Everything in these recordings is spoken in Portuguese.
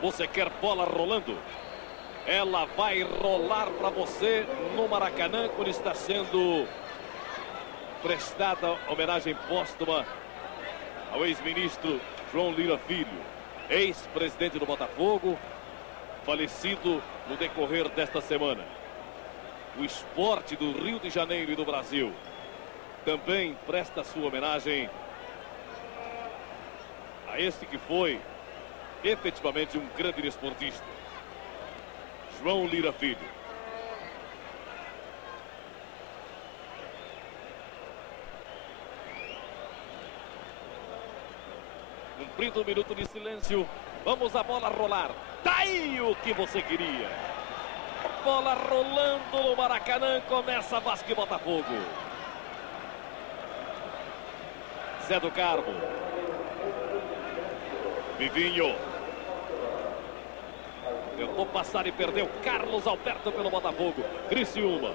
Você quer bola rolando? Ela vai rolar para você no Maracanã, quando está sendo prestada homenagem póstuma ao ex-ministro João Lira Filho, ex-presidente do Botafogo, falecido no decorrer desta semana. O esporte do Rio de Janeiro e do Brasil também presta sua homenagem a este que foi efetivamente um grande esportista, João Lira Filho. Cumprido um minuto de silêncio, vamos a bola rolar. Tá aí o que você queria. Bola rolando no Maracanã, começa Vasco e Botafogo. Zé do Carmo. Vivinho. Tentou passar e perdeu. Carlos Alberto pelo Botafogo. Criciúma.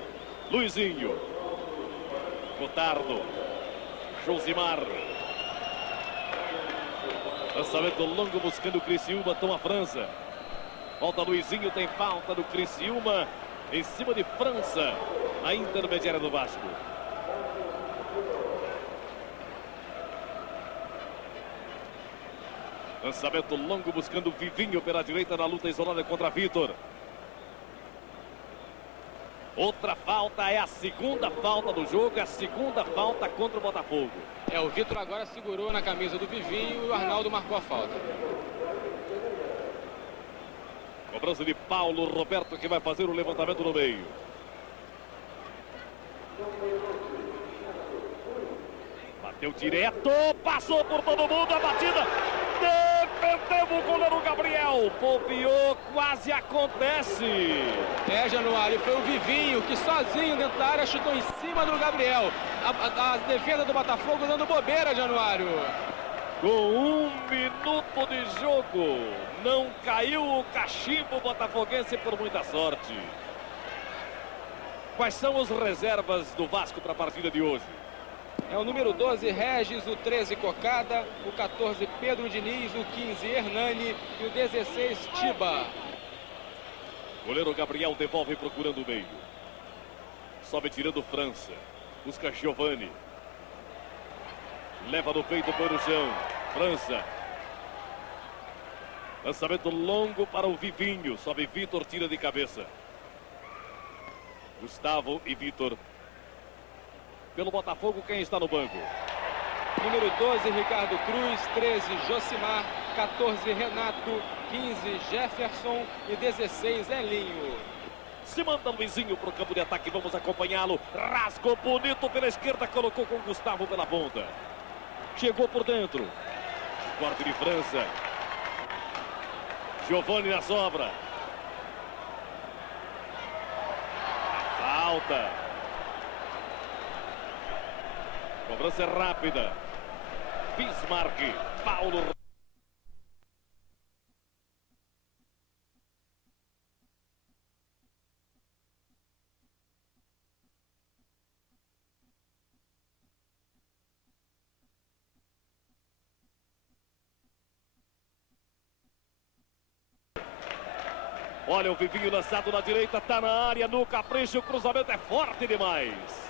Luizinho. Gotardo. Josimar. Lançamento longo buscando o Criciúma. Toma França. Volta Luizinho. Tem falta do Criciúma. Em cima de França. A intermediária do Vasco. Lançamento longo buscando o Vivinho pela direita na luta isolada contra Vitor. Outra falta, é a segunda falta do jogo, é a segunda falta contra o Botafogo. O Vitor agora segurou na camisa do Vivinho e o Arnaldo marcou a falta. Cobrança de Paulo Roberto, que vai fazer o levantamento no meio. Bateu direto, passou por todo mundo, a batida. Defendeu o goleiro Gabriel. Bobeou, quase acontece. Januário, foi o Vivinho que sozinho dentro da área chutou em cima do Gabriel. A defesa do Botafogo dando bobeira, Januário. Com 1 minuto de jogo, não caiu o cachimbo botafoguense por muita sorte. Quais são as reservas do Vasco para a partida de hoje? É o número 12, Regis, o 13, Cocada, o 14, Pedro Diniz, o 15, Hernani e o 16, Tiba. Goleiro Gabriel devolve procurando o meio. Sobe tirando França. Busca Giovani. Leva no peito, põe no chão. França. Lançamento longo para o Vivinho. Sobe Vitor, tira de cabeça. Gustavo e Vitor. Pelo Botafogo, quem está no banco? Número 12, Ricardo Cruz, 13, Josimar, 14, Renato, 15, Jefferson e 16, Elinho. Se manda Luizinho para o campo de ataque, vamos acompanhá-lo. Rasgou bonito pela esquerda, colocou com Gustavo pela ponta. Chegou por dentro. Corte de França. Giovani na sobra. Falta. Cobrança rápida. Bismarck. Paulo. Olha o Vivinho lançado na direita, tá na área, no capricho, o cruzamento é forte demais.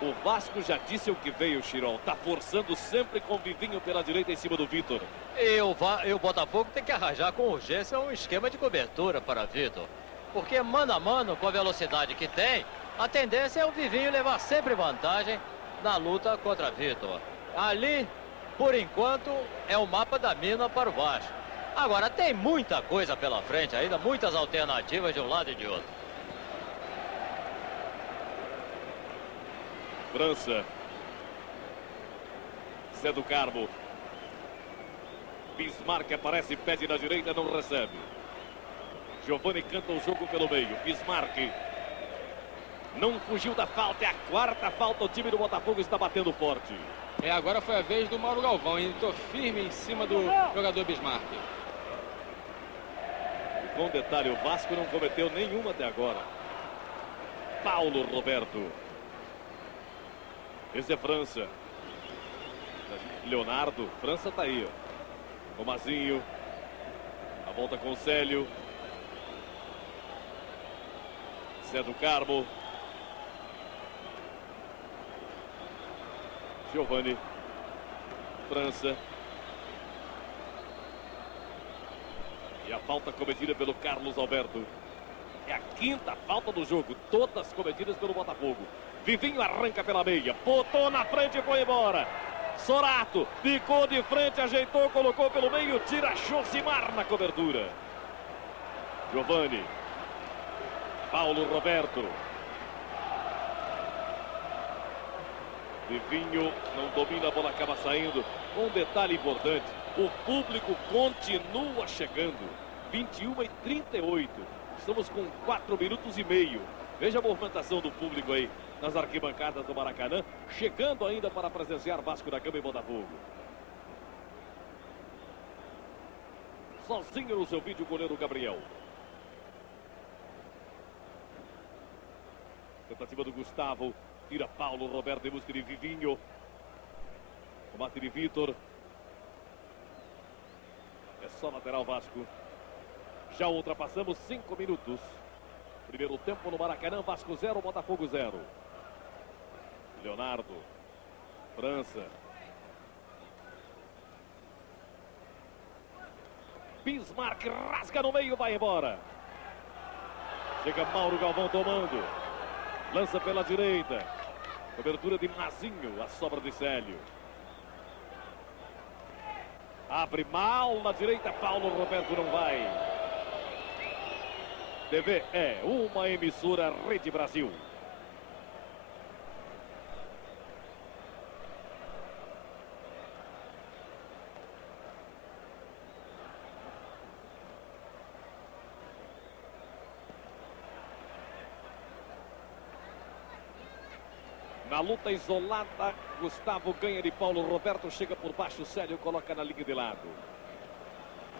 O Vasco já disse o que veio, Chirol. Tá forçando sempre com o Vivinho pela direita em cima do Vitor. E o Botafogo tem que arranjar com urgência um esquema de cobertura para Vitor. Porque mano a mano, com a velocidade que tem, a tendência é o Vivinho levar sempre vantagem na luta contra Vitor. Ali, por enquanto, é o mapa da mina para o Vasco. Agora, tem muita coisa pela frente ainda, muitas alternativas de um lado e de outro. França. Zé do Carmo. Bismarck aparece, pede na direita, não recebe. Giovani canta o jogo pelo meio. Bismarck. Não fugiu da falta, é a quarta falta. O time do Botafogo está batendo forte. Agora foi a vez do Mauro Galvão. Ele entrou firme em cima do jogador Bismarck. E com detalhe, o Vasco não cometeu nenhuma até agora. Paulo Roberto. Esse é França. Leonardo. França tá aí, ó. Tomazinho. Volta com o Célio. Zé do Carmo. Giovani. França. E a falta cometida pelo Carlos Alberto. É a quinta falta do jogo. Todas cometidas pelo Botafogo. Vivinho arranca pela meia. Botou na frente e foi embora. Sorato ficou de frente, ajeitou, colocou pelo meio. Tira Josimar na cobertura. Giovani. Paulo Roberto. Vivinho não domina, a bola acaba saindo. Um detalhe importante, o público continua chegando. 21h38. Estamos com 4 minutos e meio. Veja a movimentação do público aí nas arquibancadas do Maracanã, chegando ainda para presenciar Vasco da Gama e Botafogo. Sozinho no seu vídeo, o goleiro Gabriel. Tentativa do Gustavo. Tira Paulo Roberto em busca de Vivinho. Combate de Vitor. É só lateral Vasco. Já ultrapassamos 5 minutos. Primeiro tempo no Maracanã. Vasco 0, Botafogo 0. Leonardo. França. Bismarck rasga no meio, vai embora. Chega Mauro Galvão tomando. Lança pela direita. Cobertura de Mazinho, a sobra de Célio. Abre mal na direita, Paulo Roberto não vai. TV é uma emissora Rede Brasil. Na luta isolada, Gustavo ganha de Paulo Roberto, chega por baixo, Célio coloca na linha de lado.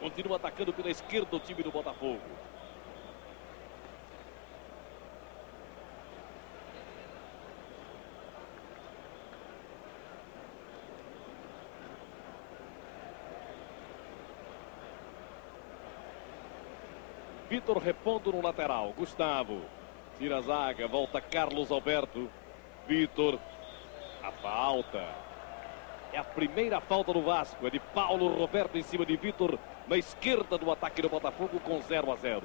Continua atacando pela esquerda o time do Botafogo. Vitor repondo no lateral, Gustavo. Tira a zaga, volta Carlos Alberto. Vitor, a falta. É a primeira falta do Vasco. É de Paulo Roberto em cima de Vitor. Na esquerda do ataque do Botafogo com 0-0.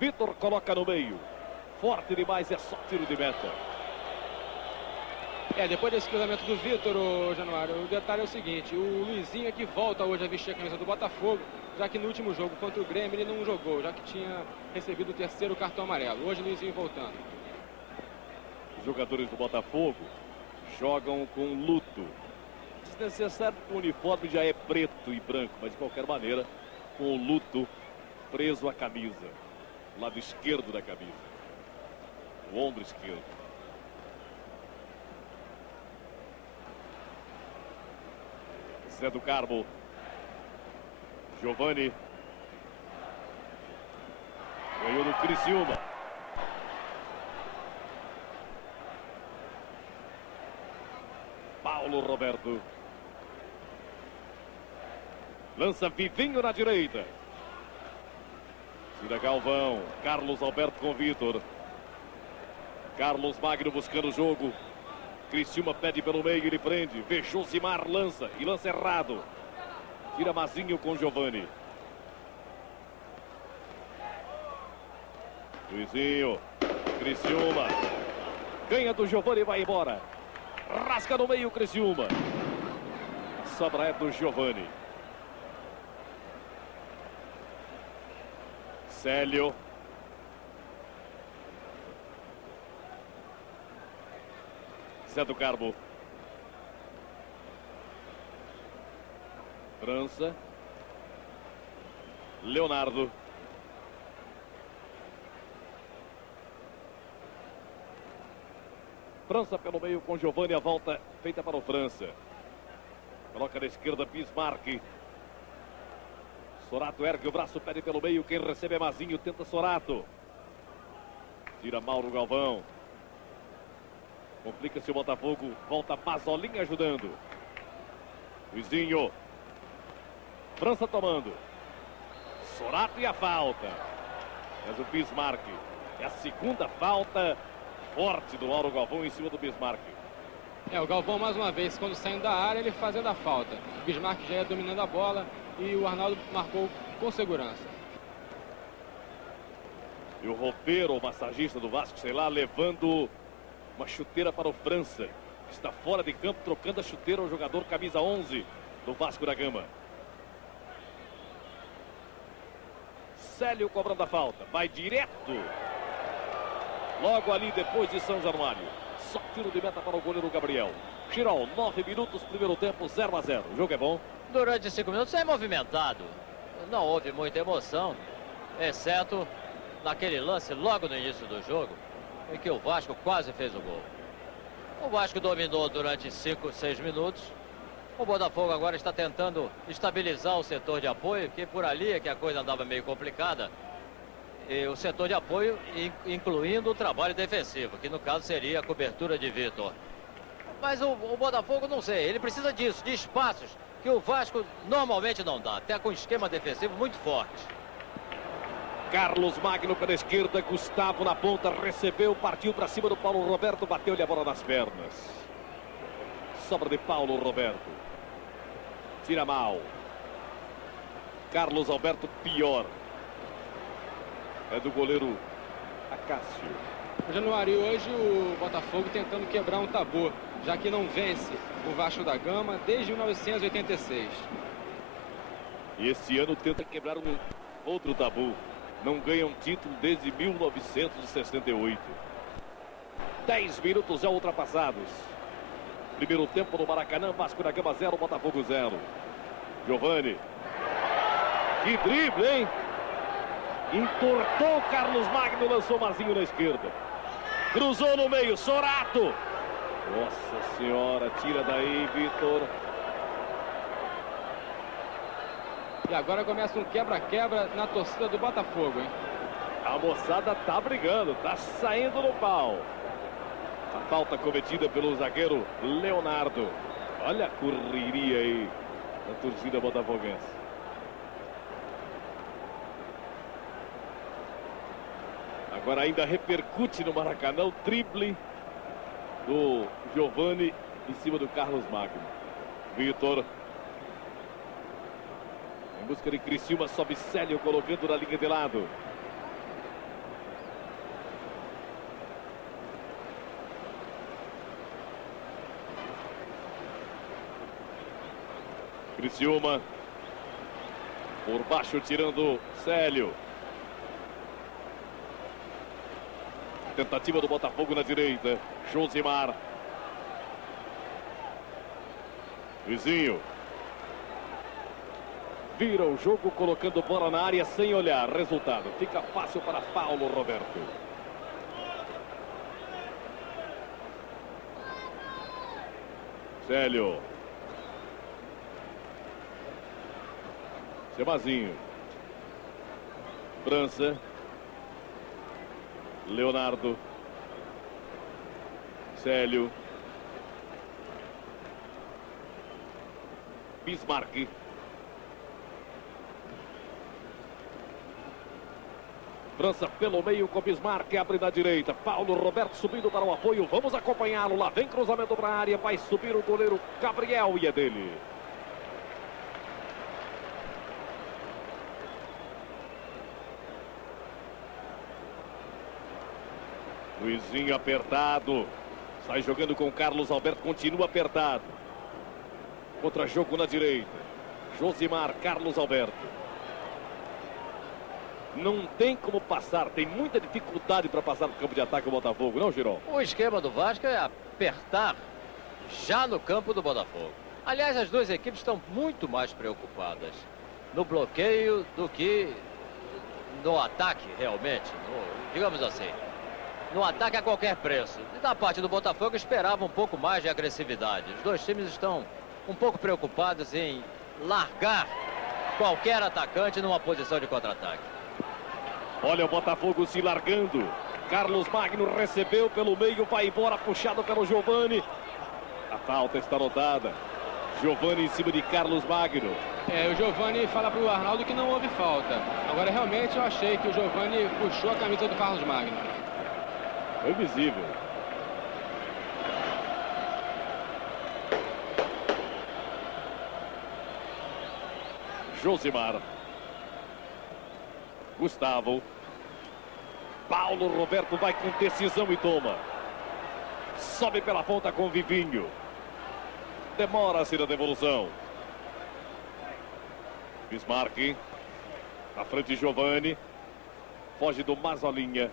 Vitor coloca no meio. Forte demais, é só tiro de meta. Depois desse cruzamento do Vitor, Januário, o detalhe é o seguinte: o Luizinho é que volta hoje a vestir a camisa do Botafogo, já que no último jogo contra o Grêmio ele não jogou, já que tinha recebido o 3º cartão amarelo. Hoje o Luizinho voltando. Os jogadores do Botafogo jogam com luto. Desnecessário, o uniforme já é preto e branco, mas de qualquer maneira, com o luto preso à camisa. O lado esquerdo da camisa. O ombro esquerdo. Zé do Carmo. Giovani. Ganhou no Criciúma. Paulo Roberto. Lança Vivinho na direita. Tira Galvão. Carlos Alberto com Vitor. Carlos Magno buscando o jogo. Criciúma pede pelo meio, ele prende. Vê Josimar, lança. E lança errado. Tira Mazinho com Giovani. Luizinho. Criciúma. Ganha do Giovani e vai embora. Rasga no meio o Criciúma. A sobra é do Giovani. Célio. Zé do Carmo. França. Leonardo. França pelo meio com Giovani, a volta feita para o França. Coloca na esquerda Bismarck. Sorato ergue o braço, pede pelo meio, quem recebe é Mazinho, tenta Sorato. Tira Mauro Galvão. Complica-se o Botafogo. Volta Pasolini ajudando. Luizinho. França tomando. Sorato e a falta. Mas o Bismarck. É a segunda falta forte do Lauro Galvão em cima do Bismarck. O Galvão mais uma vez, quando saindo da área, ele fazendo a falta. O Bismarck já ia dominando a bola e o Arnaldo marcou com segurança. E o roupeiro, o massagista do Vasco, sei lá, levando uma chuteira para o França. Está fora de campo, trocando a chuteira ao jogador camisa 11 do Vasco da Gama. Célio cobrando a falta. Vai direto. Logo ali, depois de São Januário. Só tiro de meta para o goleiro Gabriel. Girol, 9 minutos, primeiro tempo, 0-0. O jogo é bom. Durante 5 minutos é movimentado. Não houve muita emoção, exceto naquele lance logo no início do jogo, em que o Vasco quase fez o gol. O Vasco dominou durante 5, 6 minutos. O Botafogo agora está tentando estabilizar o setor de apoio, que por ali é que a coisa andava meio complicada. E o setor de apoio, incluindo o trabalho defensivo, que no caso seria a cobertura de Vitor. Mas o Botafogo, não sei, ele precisa disso, de espaços que o Vasco normalmente não dá, até com esquema defensivo muito forte. Carlos Magno pela esquerda, Gustavo na ponta, recebeu, partiu para cima do Paulo Roberto, bateu-lhe a bola nas pernas. Sobra de Paulo Roberto. Tira mal. Carlos Alberto, pior. É do goleiro Acácio. Januário, hoje o Botafogo tentando quebrar um tabu, já que não vence o Vasco da Gama desde 1986. E esse ano tenta quebrar um outro tabu. Não ganha um título desde 1968. 10 minutos já ultrapassados. Primeiro tempo no Maracanã, Vasco da Gama 0, Botafogo 0. Giovani. Que drible, hein? Entortou Carlos Magno, lançou Mazinho na esquerda. Cruzou no meio, Sorato. Nossa senhora, tira daí, Vitor. E agora começa um quebra-quebra na torcida do Botafogo, hein? A moçada tá brigando, tá saindo no pau. A falta cometida pelo zagueiro Leonardo. Olha a correria aí da torcida botafoguense. Agora ainda repercute no Maracanã o drible do Giovani em cima do Carlos Magno. Vitor. Em busca de Criciúma, sobe Célio colocando na linha de lado. Criciúma. Por baixo tirando Célio. Tentativa do Botafogo na direita. Josimar. Vizinho. Vira o jogo colocando bola na área sem olhar. Resultado. Fica fácil para Paulo Roberto. Célio. Semazinho. França. Leonardo. Célio. Bismarck. França pelo meio com Bismarck, abre na direita. Paulo Roberto subindo para o apoio. Vamos acompanhá-lo. Lá vem cruzamento para a área. Vai subir o goleiro Gabriel e é dele. Luizinho apertado. Sai jogando com Carlos Alberto. Continua apertado. Contra-jogo na direita. Josimar, Carlos Alberto. Não tem como passar. Tem muita dificuldade para passar no campo de ataque o Botafogo, não, Girol? O esquema do Vasco é apertar já no campo do Botafogo. Aliás, as duas equipes estão muito mais preocupadas no bloqueio do que no ataque, realmente. Digamos assim. No ataque a qualquer preço. E da parte do Botafogo esperava um pouco mais de agressividade. Os dois times estão um pouco preocupados em largar qualquer atacante numa posição de contra-ataque. Olha o Botafogo se largando. Carlos Magno recebeu pelo meio, vai embora, puxado pelo Giovani. A falta está anotada. Giovani em cima de Carlos Magno. O Giovani fala para o Arnaldo que não houve falta. Agora, realmente, eu achei que o Giovani puxou a camisa do Carlos Magno. Foi visível. Josimar. Gustavo. Paulo Roberto vai com decisão e toma. Sobe pela ponta com Vivinho. Demora-se na devolução. Bismarck. Na frente Giovani. Foge do Mazolinha.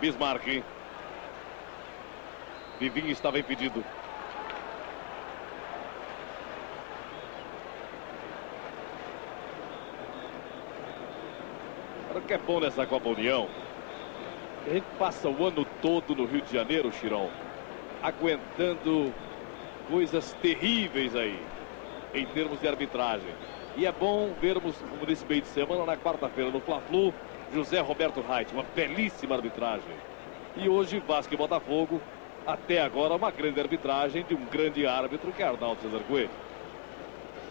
Bismarck. Vivinho estava impedido. O que é bom nessa Copa União, a gente passa o ano todo no Rio de Janeiro, Chirão, aguentando coisas terríveis aí, em termos de arbitragem. E é bom vermos, como nesse meio de semana, na quarta-feira, no Fla-Flu, José Roberto Reit, uma belíssima arbitragem. E hoje, Vasco e Botafogo, até agora, uma grande arbitragem de um grande árbitro, que é Arnaldo César Coelho.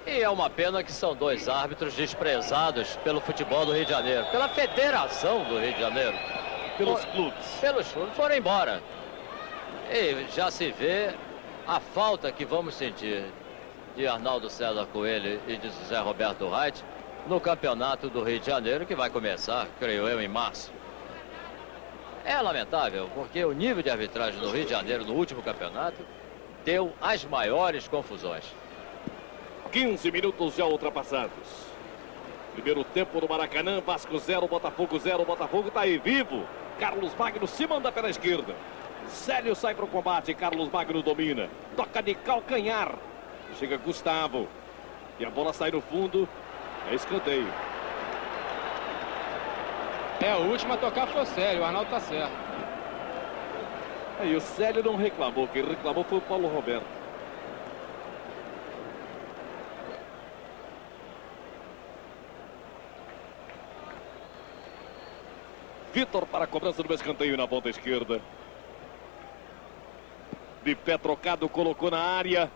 E é uma pena que são dois árbitros desprezados pelo futebol do Rio de Janeiro, pela Federação do Rio de Janeiro. Pelos clubes. Pelos clubes, foram embora. E já se vê a falta que vamos sentir de Arnaldo César Coelho e de José Roberto Reit no campeonato do Rio de Janeiro, que vai começar, creio eu, em março. É lamentável, porque o nível de arbitragem no Rio de Janeiro no último campeonato deu as maiores confusões. 15 minutos já ultrapassados. Primeiro tempo no Maracanã, Vasco 0, Botafogo 0. Botafogo está aí vivo. Carlos Magno se manda pela esquerda. Célio sai para o combate, Carlos Magno domina. Toca de calcanhar. Chega Gustavo. E a bola sai no fundo. É escanteio. O último a tocar foi o Célio, o Arnaldo tá certo. Aí o Célio não reclamou, quem reclamou foi o Paulo Roberto. Vitor para a cobrança do escanteio na ponta esquerda. De pé trocado, colocou na área.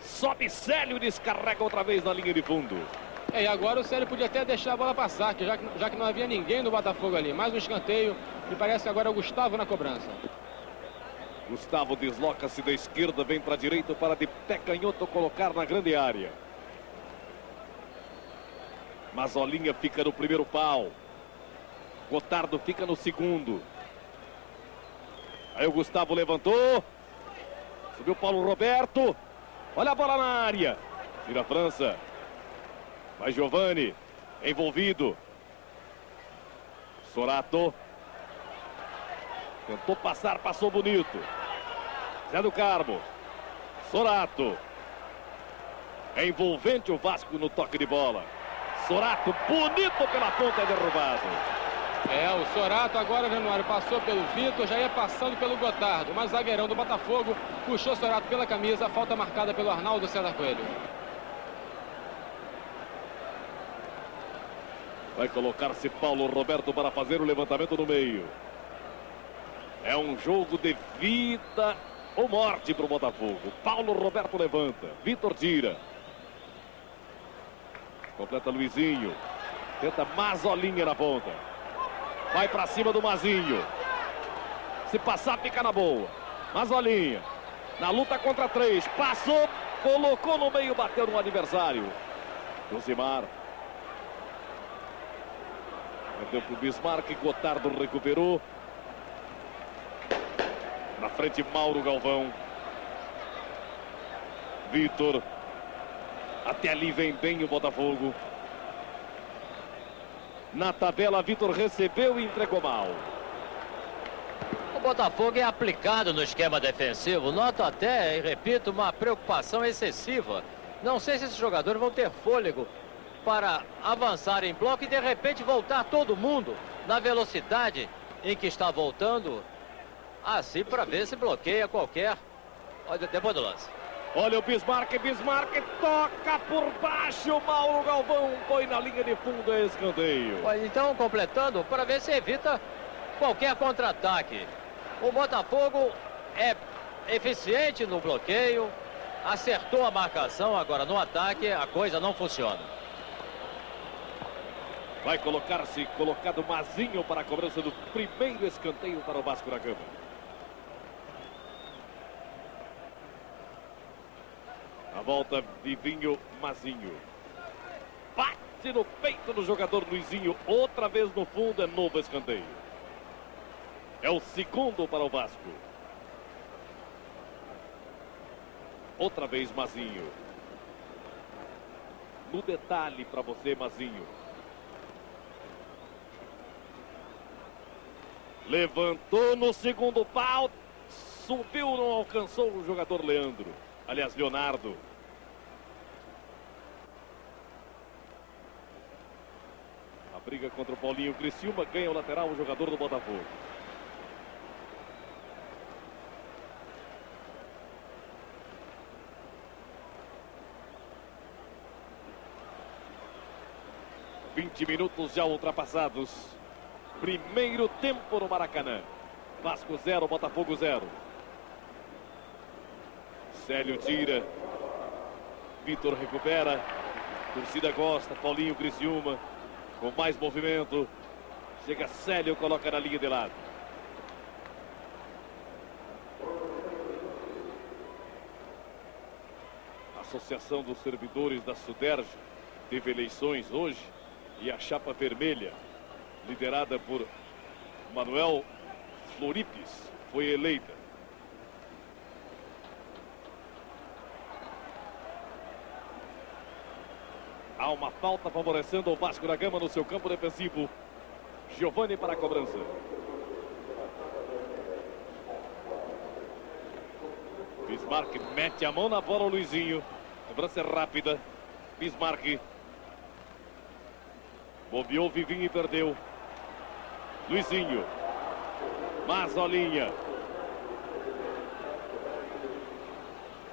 Sobe Célio e descarrega outra vez na linha de fundo. E agora o Célio podia até deixar a bola passar, que já que não havia ninguém do Botafogo ali. Mais um escanteio e parece que agora é o Gustavo na cobrança. Gustavo desloca-se da esquerda, vem para a direita para de pé canhoto colocar na grande área. Mazolinha fica no primeiro pau. Gotardo fica no segundo. Aí o Gustavo levantou. Subiu Paulo Roberto. Olha a bola na área. Tira a França. Vai Giovani. Envolvido. Sorato. Tentou passar, passou bonito. Zé do Carmo. Sorato. É envolvente o Vasco no toque de bola. Sorato, bonito pela ponta, derrubado. O Sorato agora, Januário, passou pelo Vitor, já ia passando pelo Gotardo. Mas o zagueirão do Botafogo puxou Sorato pela camisa, falta marcada pelo Arnaldo César Coelho. Vai colocar-se Paulo Roberto para fazer o levantamento no meio. É um jogo de vida ou morte para o Botafogo. Paulo Roberto levanta, Vitor tira. Completa Luizinho. Tenta Mazolinha na ponta. Vai para cima do Mazinho. Se passar, fica na boa. Mazolinha. Na luta contra 3. Passou, colocou no meio, bateu no adversário. Josimar. Meteu para o Bismarck. Gotardo recuperou. Na frente, Mauro Galvão. Vitor. Até ali vem bem o Botafogo. Na tabela, Vitor recebeu e entregou mal. O Botafogo é aplicado no esquema defensivo. Noto até, e repito, uma preocupação excessiva. Não sei se esses jogadores vão ter fôlego para avançar em bloco e de repente voltar todo mundo na velocidade em que está voltando. Assim, para ver se bloqueia qualquer. Olha, depois do lance. Olha o Bismarck toca por baixo, Mauro Galvão põe na linha de fundo, é escanteio. Então, completando, para ver se evita qualquer contra-ataque. O Botafogo é eficiente no bloqueio, acertou a marcação, agora no ataque a coisa não funciona. Vai colocar-se colocado Mazinho para a cobrança do primeiro escanteio para o Vasco da Gama. A volta, Vivinho, Mazinho. Bate no peito do jogador Luizinho. Outra vez no fundo, é novo escanteio. É o segundo para o Vasco. Outra vez Mazinho. No detalhe para você, Mazinho. Levantou no segundo pau. Subiu, não alcançou o jogador Leandro. Aliás, Leonardo. A briga contra o Paulinho Criciúma. Ganha o lateral o jogador do Botafogo. (20 minutos já ultrapassados). Primeiro tempo no Maracanã. Vasco 0, Botafogo 0. Célio tira. Vitor recupera. Torcida gosta. Paulinho Criciúma. Com mais movimento. Chega Célio, coloca na linha de lado. A Associação dos Servidores da Suderj teve eleições hoje. E a chapa vermelha, liderada por Manuel Floripes, foi eleita. Há uma falta favorecendo o Vasco da Gama no seu campo defensivo. Giovani para a cobrança. Bismarck mete a mão na bola, o Luizinho. Cobrança rápida. Bismarck. Bobeou, Vivinho e perdeu. Luizinho. Mazolinha.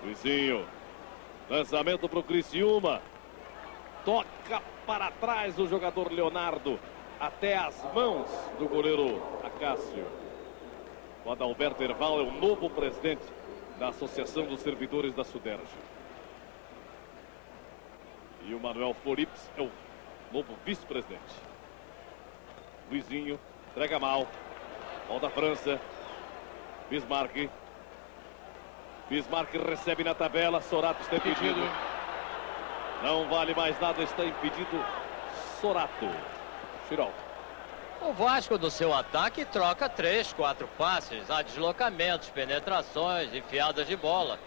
Luizinho. Lançamento para o Criciúma. Toca para trás o jogador Leonardo. Até as mãos do goleiro Acácio. O Adalberto Erval é o novo presidente da Associação dos Servidores da Suderj. E o Manuel Floripes é o novo vice-presidente. Luizinho, entrega mal. Bola da França. Bismarck. Bismarck recebe na tabela. Sorato está impedido. Não vale mais nada, está impedido Sorato. Chirol. O Vasco do seu ataque troca 3, 4 passes. Há deslocamentos, penetrações, enfiadas de bola.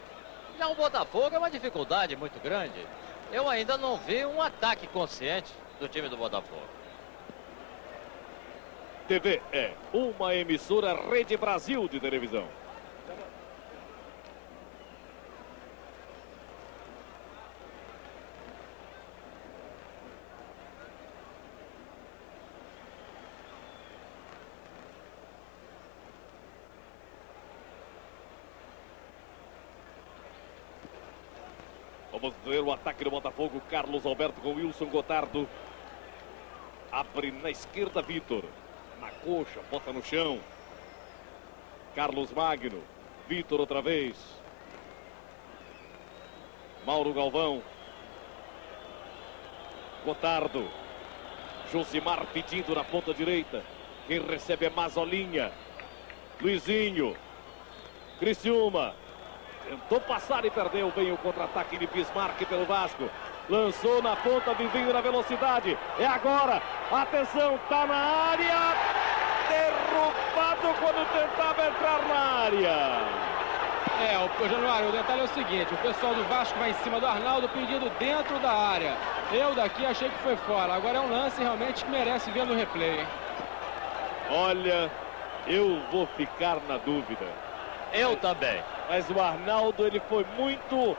Já o Botafogo é uma dificuldade muito grande. Eu ainda não vi um ataque consciente do time do Botafogo. TV é uma emissora Rede Brasil de televisão. Vamos ver o ataque do Botafogo. Carlos Alberto com Wilson Gotardo. Abre na esquerda, Vitor. Na coxa, bota no chão. Carlos Magno. Vitor outra vez. Mauro Galvão. Gotardo. Josimar pedindo na ponta direita. Quem recebe é Mazolinha. Luizinho. Criciúma. Tentou passar e perdeu. Vem o contra-ataque de Bismarck pelo Vasco. Lançou na ponta, Vivinho na velocidade. É agora. Atenção, tá na área. Derrubado quando tentava entrar na área. O Januário, o detalhe é o seguinte. O pessoal do Vasco vai em cima do Arnaldo pedindo dentro da área. Eu daqui achei que foi fora. Agora é um lance realmente que merece ver no replay, hein? Olha, eu vou ficar na dúvida. Eu também. Mas o Arnaldo, ele foi muito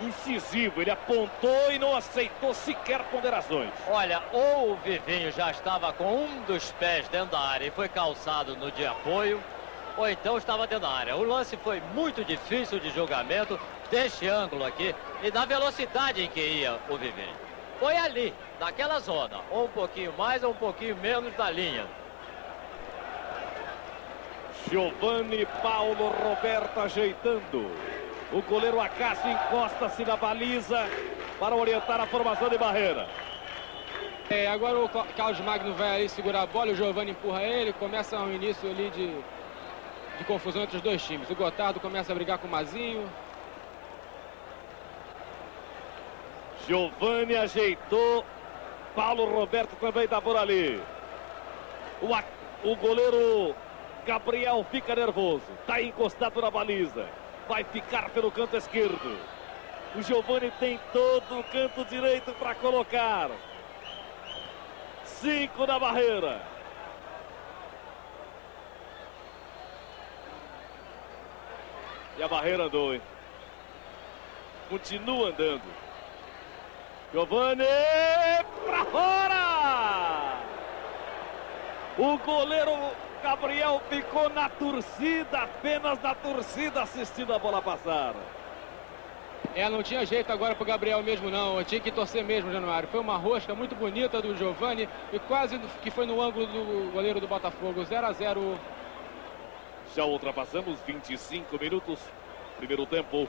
incisivo. Ele apontou e não aceitou sequer ponderações. Olha, ou o Vivinho já estava com um dos pés dentro da área e foi calçado no de apoio, ou então estava dentro da área. O lance foi muito difícil de julgamento deste ângulo aqui e da velocidade em que ia o Vivinho. Foi ali, naquela zona, ou um pouquinho mais ou um pouquinho menos da linha. Giovani, Paulo Roberto ajeitando. O goleiro Acácio encosta-se na baliza para orientar a formação de barreira. Agora o Carlos Magno vai ali segurar a bola, o Giovani empurra ele, começa um início ali de confusão entre os dois times. O Gotardo começa a brigar com o Mazinho. Giovani ajeitou, Paulo Roberto também está por ali. O goleiro Gabriel fica nervoso, está encostado na baliza, vai ficar pelo canto esquerdo. O Giovani tem todo o canto direito para colocar. 5 na barreira. E a barreira andou, hein? Continua andando. Giovani para fora! O goleiro Gabriel ficou na torcida, apenas na torcida, assistindo a bola passar. Não tinha jeito agora pro Gabriel mesmo não, tinha que torcer mesmo, Januário. Foi uma rosca muito bonita do Giovani e quase que foi no ângulo do goleiro do Botafogo. 0 a 0. Já ultrapassamos 25 minutos, primeiro tempo.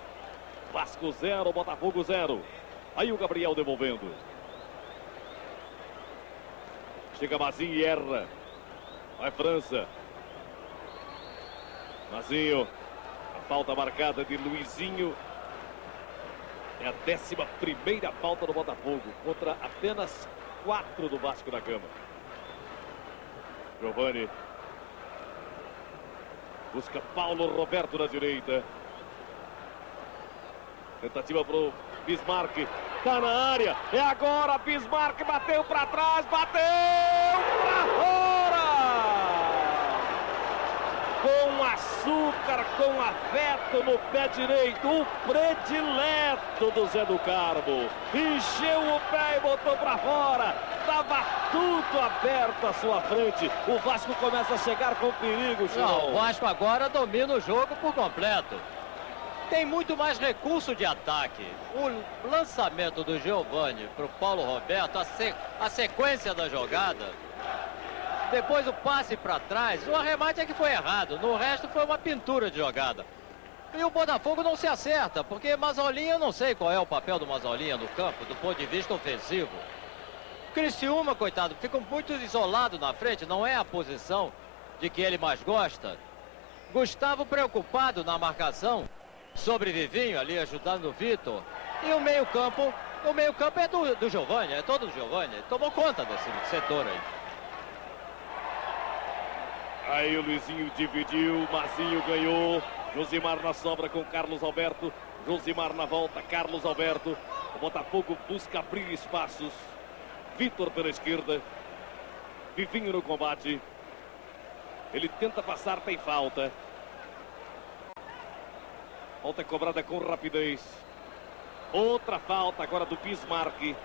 Vasco 0, Botafogo 0. Aí o Gabriel devolvendo. Chega Mazinho e erra. Vai França. Mazinho. A falta marcada de Luizinho. É a 11ª falta do Botafogo. Contra apenas 4 do Vasco da Gama. Giovani. Busca Paulo Roberto na direita. Tentativa pro Bismarck. Tá na área. É agora. Bismarck bateu para trás. Bateu para fora. Com açúcar, com afeto no pé direito. O predileto do Zé do Carmo. Encheu o pé e botou para fora. Estava tudo aberto à sua frente. O Vasco começa a chegar com perigo. Não, o Vasco agora domina o jogo por completo. Tem muito mais recurso de ataque. O lançamento do Giovani para o Paulo Roberto, a sequência da jogada, depois o passe para trás, o arremate é que foi errado. No resto foi uma pintura de jogada. E o Botafogo não se acerta, porque Mazolinha, eu não sei qual é o papel do Mazolinha no campo, do ponto de vista ofensivo. Criciúma, coitado, fica muito isolado na frente, não é a posição de que ele mais gosta. Gustavo preocupado na marcação sobre Vivinho, ali ajudando o Vitor. E o meio-campo é do Giovani, é todo do Giovani. Ele tomou conta desse setor aí. Aí o Luizinho dividiu, Mazinho ganhou. Josimar na sobra com Carlos Alberto. Josimar na volta, Carlos Alberto. O Botafogo busca abrir espaços. Vitor pela esquerda. Vivinho no combate. Ele tenta passar, tem falta. Falta cobrada com rapidez. Outra falta agora do Bismarck.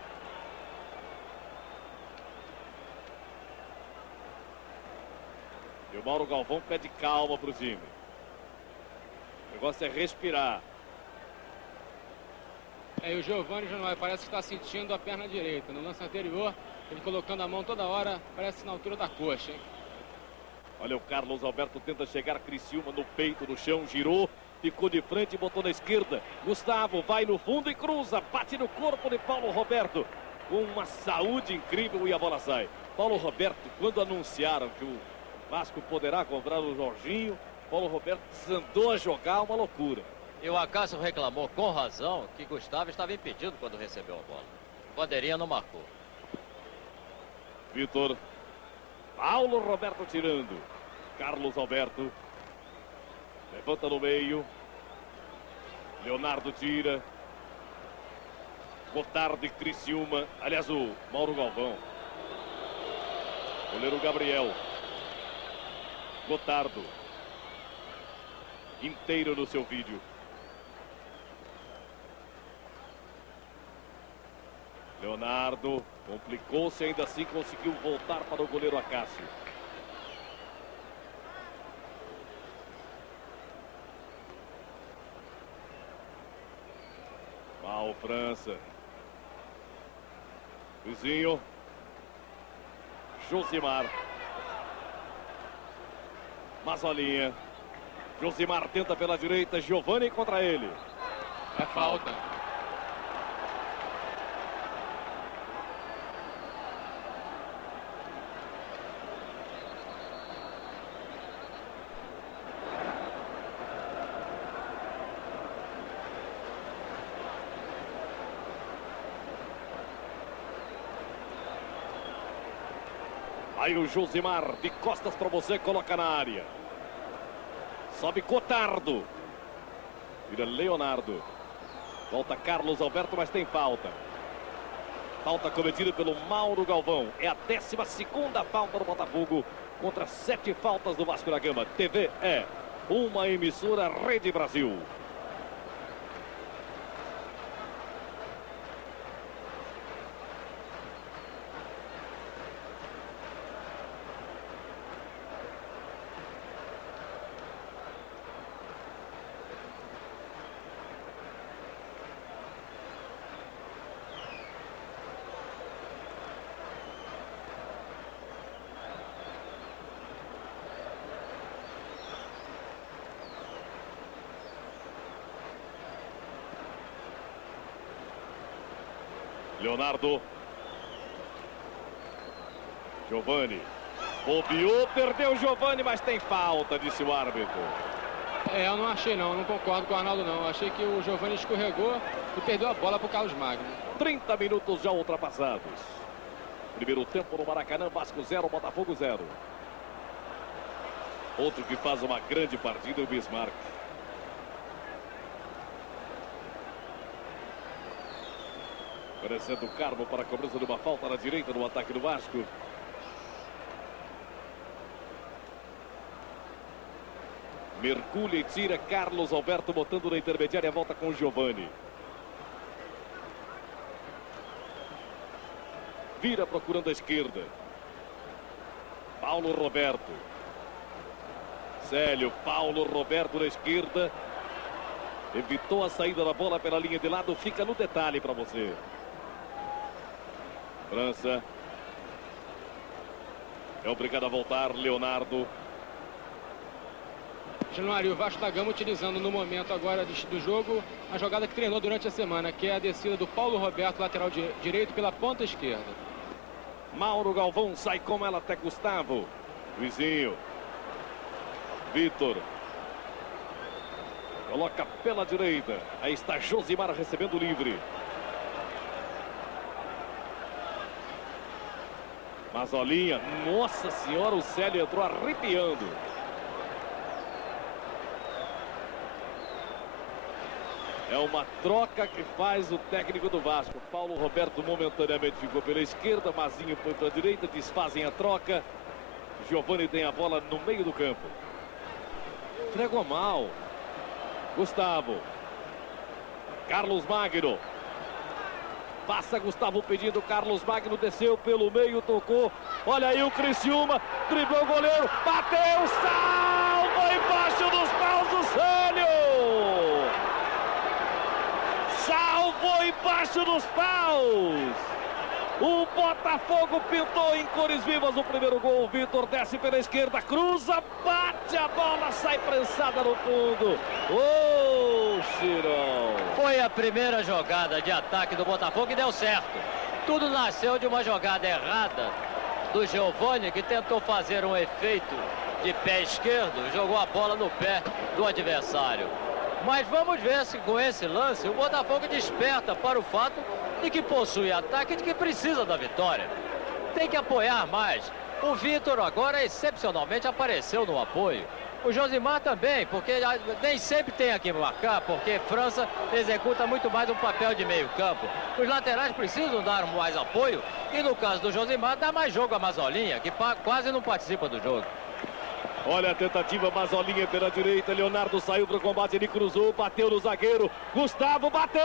E o Mauro Galvão pede calma para o time. O negócio é respirar. E o Giovani já parece que está sentindo a perna direita. No lance anterior, ele colocando a mão toda hora, parece na altura da coxa, hein? Olha, o Carlos Alberto tenta chegar, Criciúma no peito, no chão, girou. Ficou de frente e botou na esquerda. Gustavo vai no fundo e cruza. Bate no corpo de Paulo Roberto. Com uma saúde incrível e a bola sai. Paulo Roberto, quando anunciaram que o Vasco poderá comprar o Jorginho, Paulo Roberto andou a jogar uma loucura. E o Acácio reclamou com razão que Gustavo estava impedido quando recebeu a bola. Bandeirinha não marcou. Vitor. Paulo Roberto tirando. Carlos Alberto. Levanta no meio. Leonardo tira. Gotardo e Criciúma. Aliás, o Mauro Galvão. Goleiro Gabriel. Gotardo. Inteiro no seu vídeo. Leonardo. Complicou-se, ainda assim conseguiu voltar para o goleiro Acácio. Mal França. Vizinho. Josimar. Mazolinha. Josimar tenta pela direita, Giovani contra ele. É falta. Aí o Josimar de costas para você, coloca na área. Sobe Cotardo. Vira Leonardo. Volta Carlos Alberto, mas tem falta. Falta cometida pelo Mauro Galvão. É a 12ª falta do Botafogo contra 7 faltas do Vasco da Gama. TV é uma emissora Rede Brasil. Leonardo. Giovani. Bobeou, perdeu o Giovani, mas tem falta, disse o árbitro. Eu não achei não concordo com o Arnaldo não. Achei que o Giovani escorregou e perdeu a bola para o Carlos Magno. 30 minutos já ultrapassados. Primeiro tempo no Maracanã, Vasco 0, Botafogo 0. Outro que faz uma grande partida é o Bismarck. Oferecendo o Carmo para a cobrança de uma falta na direita no ataque do Vasco. Mergulha e tira Carlos Alberto, botando na intermediária, volta com o Giovani. Vira procurando a esquerda. Paulo Roberto. Célio, Paulo Roberto na esquerda. Evitou a saída da bola pela linha de lado, fica no detalhe para você. França. É obrigado a voltar, Leonardo. Januário, o Vasco da Gama utilizando no momento agora do jogo a jogada que treinou durante a semana, que é a descida do Paulo Roberto, lateral direito, pela ponta esquerda. Mauro Galvão sai com ela até Gustavo. Luizinho. Vitor. Coloca pela direita. Aí está Josimar recebendo livre. Mazolinha. Nossa senhora, o Célio entrou arrepiando. É uma troca que faz o técnico do Vasco. Paulo Roberto momentaneamente ficou pela esquerda. Mazinho foi para a direita. Desfazem a troca. Giovani tem a bola no meio do campo. Entregou mal. Gustavo. Carlos Magno. Passa Gustavo pedindo. Carlos Magno desceu pelo meio, tocou. Olha aí o Criciúma. Driblou o goleiro. Bateu. Salva embaixo dos paus do Célio. Salvou embaixo dos paus. O Botafogo pintou em cores vivas o primeiro gol. Vitor desce pela esquerda, cruza, bate a bola, sai prensada no fundo. Ô, Chirão. Foi a primeira jogada de ataque do Botafogo e deu certo. Tudo nasceu de uma jogada errada do Giovani, que tentou fazer um efeito de pé esquerdo, jogou a bola no pé do adversário. Mas vamos ver se com esse lance o Botafogo desperta para o fato de que possui ataque e de que precisa da vitória. Tem que apoiar mais. O Vitor agora excepcionalmente apareceu no apoio. O Josimar também, porque nem sempre tem a que marcar, porque França executa muito mais um papel de meio campo. Os laterais precisam dar mais apoio e no caso do Josimar dá mais jogo a Mazolinha, que quase não participa do jogo. Olha a tentativa, Mazolinha pela direita, Leonardo saiu para o combate, ele cruzou, bateu no zagueiro, Gustavo bateu,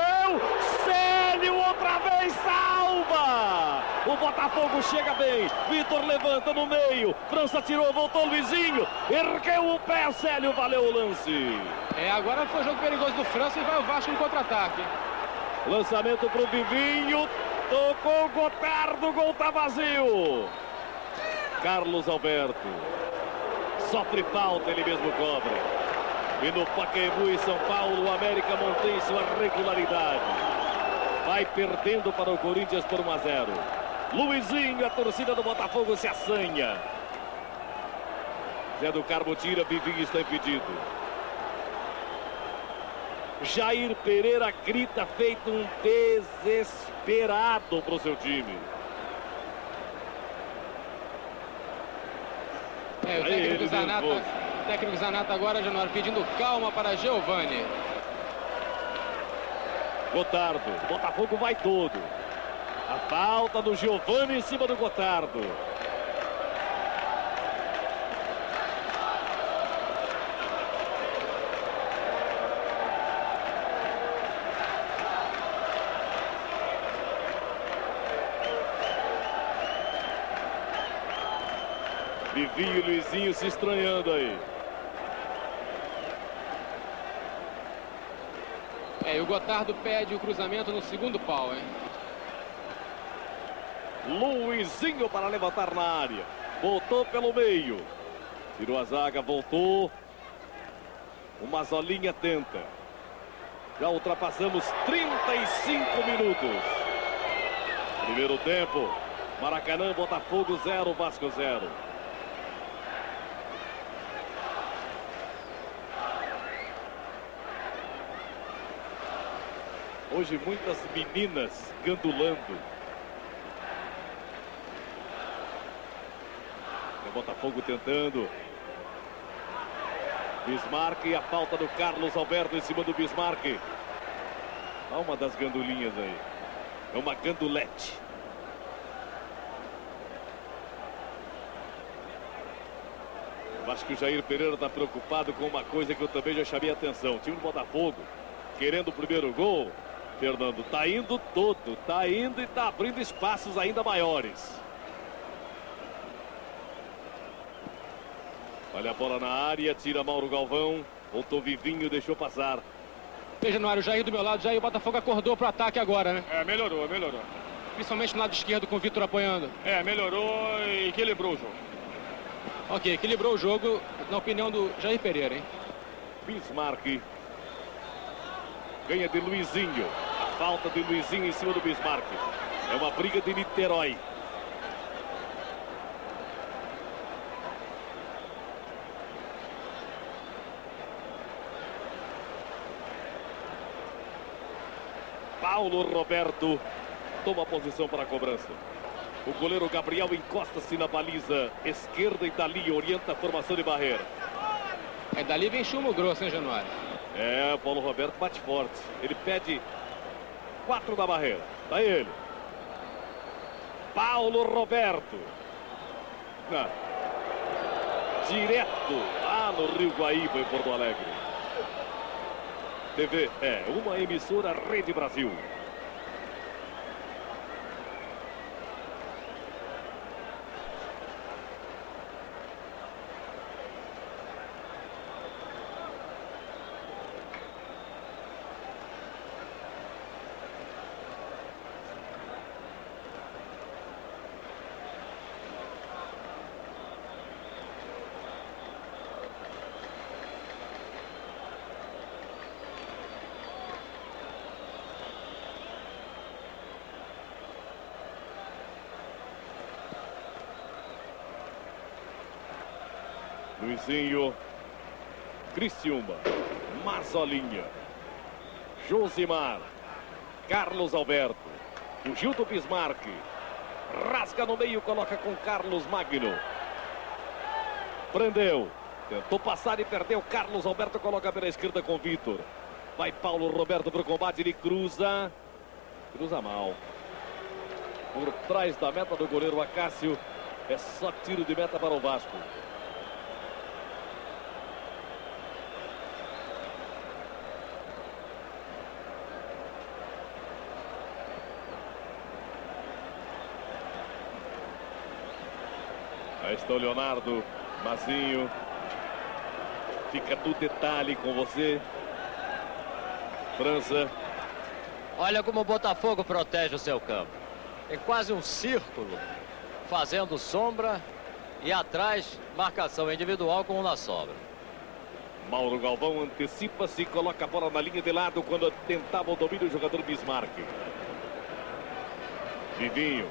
Célio outra vez salva! O Botafogo chega bem, Vitor levanta no meio, França tirou, voltou Luizinho, ergueu o pé, Célio, valeu o lance. Agora foi jogo perigoso do França e vai o Vasco em contra-ataque. Lançamento para o Vivinho, tocou o Gotardo, o gol tá vazio. Carlos Alberto. Sofre falta, ele mesmo cobra. E no Pacaembu, em São Paulo, o América mantém sua regularidade. Vai perdendo para o Corinthians por 1-0. Luizinho, a torcida do Botafogo se assanha. Zé do Carmo tira, Vivinho está impedido. Jair Pereira grita feito um desesperado para o seu time. O técnico Zanata agora, Januário, pedindo calma para Giovani. Gotardo, Botafogo vai todo. A falta do Giovani em cima do Gotardo. Vivinho e Luizinho se estranhando aí. E o Gotardo pede o cruzamento no segundo pau, hein? Luizinho para levantar na área. Voltou pelo meio. Tirou a zaga, voltou. O Mazolinha tenta. Já ultrapassamos 35 minutos. Primeiro tempo. Maracanã, Botafogo 0, Vasco 0. Hoje muitas meninas gandulando. O Botafogo tentando. Bismarck e a falta do Carlos Alberto em cima do Bismarck. Olha uma das gandulinhas aí. É uma gandulete. Eu acho que o Jair Pereira está preocupado com uma coisa que eu também já chamei a atenção. O time do Botafogo querendo o primeiro gol. Fernando, tá indo todo, tá indo e tá abrindo espaços ainda maiores. Olha a bola na área, tira Mauro Galvão, voltou Vivinho, deixou passar. Veja no ar, o Jair do meu lado, Jair, o Botafogo acordou pro ataque agora, né? Melhorou. Principalmente no lado esquerdo com o Vitor apoiando. Melhorou e equilibrou o jogo. Ok, equilibrou o jogo, na opinião do Jair Pereira, hein? Bismarck. Ganha de Luizinho. A falta de Luizinho em cima do Bismarck. É uma briga de Niterói. Paulo Roberto toma a posição para a cobrança. O goleiro Gabriel encosta-se na baliza esquerda e dali orienta a formação de barreira. Dali vem chumbo grosso, hein, Januário? O Paulo Roberto bate forte. Ele pede 4 da barreira. Tá ele. Paulo Roberto. Direto lá no Rio Guaíba, em Porto Alegre. TV uma emissora Rede Brasil. Luizinho, Criciúma, Mazolinha, Josimar, Carlos Alberto, fugiu do Bismarck, rasga no meio, coloca com Carlos Magno, prendeu, tentou passar e perdeu, Carlos Alberto coloca pela esquerda com Vitor, vai Paulo Roberto para o combate, ele cruza mal, por trás da meta do goleiro Acácio, é só tiro de meta para o Vasco. Aí está o Leonardo, Mazinho. Fica do detalhe com você. França. Olha como o Botafogo protege o seu campo. É quase um círculo, fazendo sombra e atrás, marcação individual com um na sobra. Mauro Galvão antecipa-se e coloca a bola na linha de lado quando tentava o domínio do jogador Bismarck. Vivinho.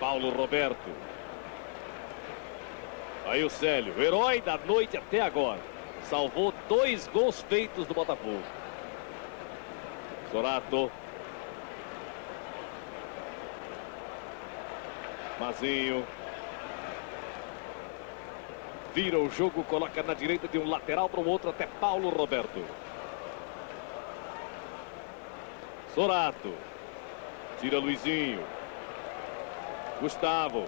Paulo Roberto. Aí o Célio, herói da noite até agora. Salvou 2 gols feitos do Botafogo. Sorato. Mazinho. Vira o jogo, coloca na direita de um lateral para o outro até Paulo Roberto. Sorato. Tira Luizinho. Gustavo.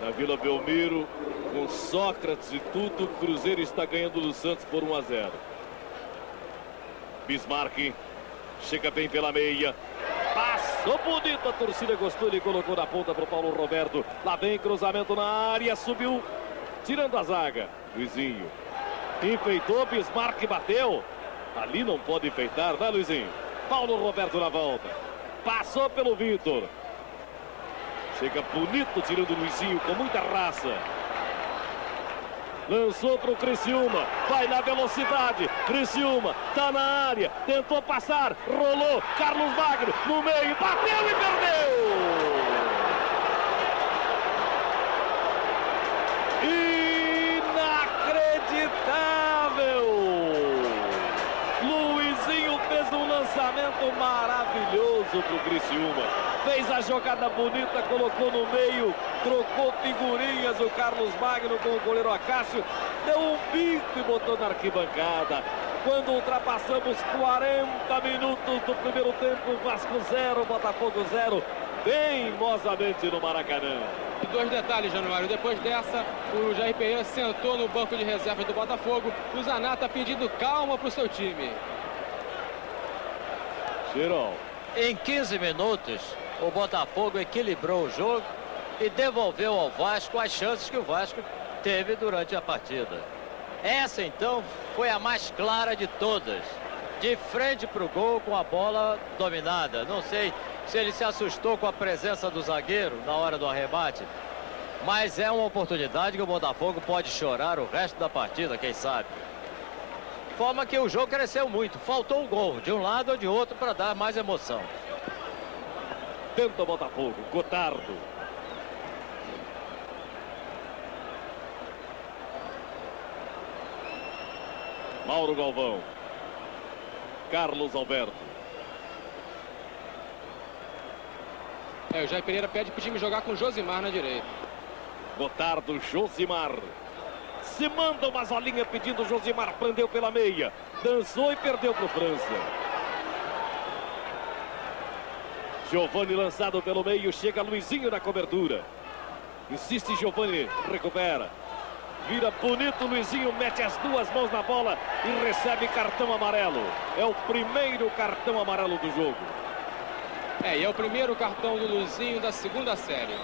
Na Vila Belmiro, com Sócrates e tudo, o Cruzeiro está ganhando do Santos por 1-0. Bismarck chega bem pela meia. Passou bonito, a torcida gostou, ele colocou na ponta para o Paulo Roberto. Lá vem cruzamento na área, subiu, tirando a zaga. Luizinho enfeitou, Bismarck bateu. Ali não pode enfeitar, né, Luizinho? Paulo Roberto na volta. Passou pelo Vitor. Chega bonito, tirando o Luizinho com muita raça. Lançou para o Criciúma. Vai na velocidade. Criciúma tá na área. Tentou passar. Rolou. Carlos Magno no meio. Bateu e perdeu. Lançamento maravilhoso pro Criciúma. Fez a jogada bonita, colocou no meio, trocou figurinhas o Carlos Magno com o goleiro Acácio, deu um bico e botou na arquibancada. Quando ultrapassamos 40 minutos do primeiro tempo, Vasco 0, Botafogo 0, teimosamente no Maracanã. E 2 detalhes, Januário. Depois dessa, o Jair Pereira sentou no banco de reservas do Botafogo. O Zanata pedindo calma pro seu time. Em 15 minutos, o Botafogo equilibrou o jogo e devolveu ao Vasco as chances que o Vasco teve durante a partida. Essa, então, foi a mais clara de todas. De frente para o gol, com a bola dominada. Não sei se ele se assustou com a presença do zagueiro na hora do arremate, mas é uma oportunidade que o Botafogo pode chorar o resto da partida, quem sabe. Forma que o jogo cresceu muito. Faltou um gol de um lado ou de outro para dar mais emoção. Tenta o Botafogo. Gotardo. Mauro Galvão. Carlos Alberto. O Jair Pereira pede para o time jogar com Josimar na direita. Gotardo, Josimar. Se manda uma zolinha pedindo, Josimar prendeu pela meia. Dançou e perdeu para o França. Giovani lançado pelo meio, chega Luizinho na cobertura. Insiste Giovani, recupera. Vira bonito, Luizinho mete as 2 mãos na bola e recebe cartão amarelo. É o primeiro cartão amarelo do jogo. E é o primeiro cartão do Luizinho da segunda série.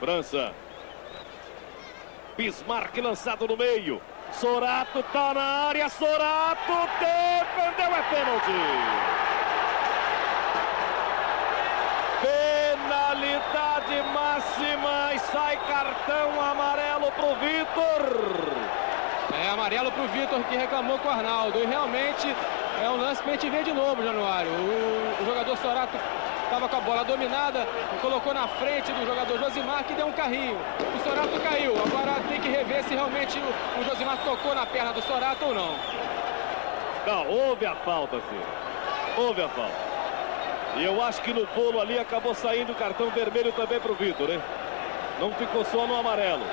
França. Bismarck lançado no meio. Sorato tá na área. Sorato defendeu, é pênalti. Penalidade máxima e sai cartão amarelo pro Vitor. Amarelo pro Vitor, que reclamou com o Arnaldo. E realmente é um lance pra gente ver de novo, Januário. O jogador Sorato estava com a bola dominada, colocou na frente do jogador Josimar, que deu um carrinho. O Sorato caiu. Agora tem que rever se realmente o Josimar tocou na perna do Sorato ou não. Não, houve a falta, filho. Houve a falta. E eu acho que no pulo ali acabou saindo o cartão vermelho também para o Vitor, hein? Não ficou só no amarelo.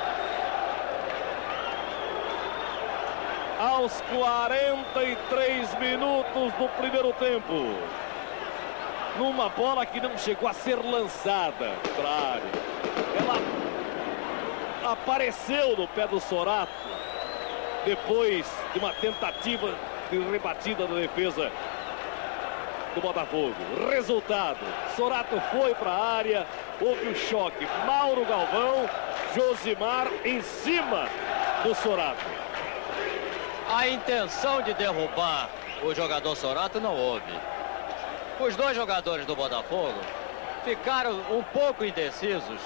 Aos 43 minutos do primeiro tempo. Numa bola que não chegou a ser lançada para a área. Ela apareceu no pé do Sorato depois de uma tentativa de rebatida da defesa do Botafogo. Resultado: Sorato foi para a área, houve o choque. Mauro Galvão, Josimar em cima do Sorato. A intenção de derrubar o jogador Sorato não houve. Os dois jogadores do Botafogo ficaram um pouco indecisos.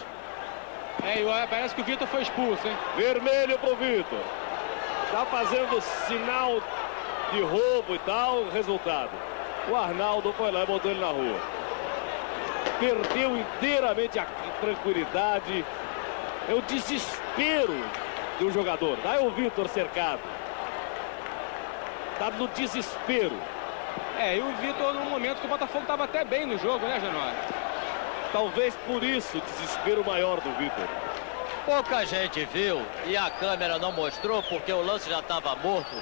Parece que o Vitor foi expulso, hein? Vermelho pro Vitor. Tá fazendo sinal de roubo e tal. Resultado: o Arnaldo foi lá e botou ele na rua. Perdeu inteiramente a tranquilidade. É o desespero do jogador. Daí o Vitor cercado. Tá no desespero. E o Vitor, num momento que o Botafogo estava até bem no jogo, né, Januário? Talvez por isso o desespero maior do Vitor. Pouca gente viu e a câmera não mostrou porque o lance já estava morto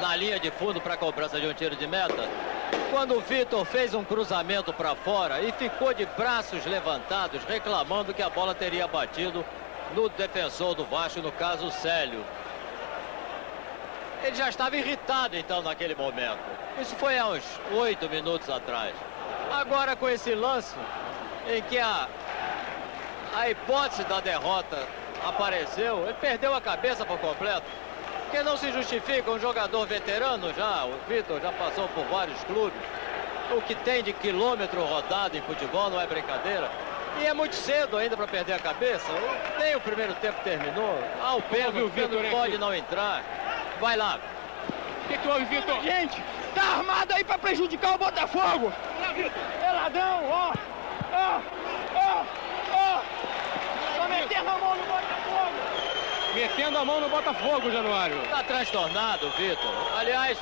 na linha de fundo para a cobrança de um tiro de meta. Quando o Vitor fez um cruzamento para fora e ficou de braços levantados reclamando que a bola teria batido no defensor do Vasco, no caso o Célio. Ele já estava irritado então naquele momento. Isso foi há uns 8 minutos atrás. Agora com esse lance em que a hipótese da derrota apareceu, ele perdeu a cabeça por completo. Porque não se justifica um jogador veterano já, o Vitor já passou por vários clubes. O que tem de quilômetro rodado em futebol não é brincadeira. E é muito cedo ainda para perder a cabeça. Nem o primeiro tempo terminou. O pênalti pode não entrar. Vai lá. O que houve, Vitor? Gente, tá armado aí pra prejudicar o Botafogo. É ladrão, ó. Tô metendo a mão no Botafogo. Metendo a mão no Botafogo, Januário. Tá transtornado, Vitor. Aliás,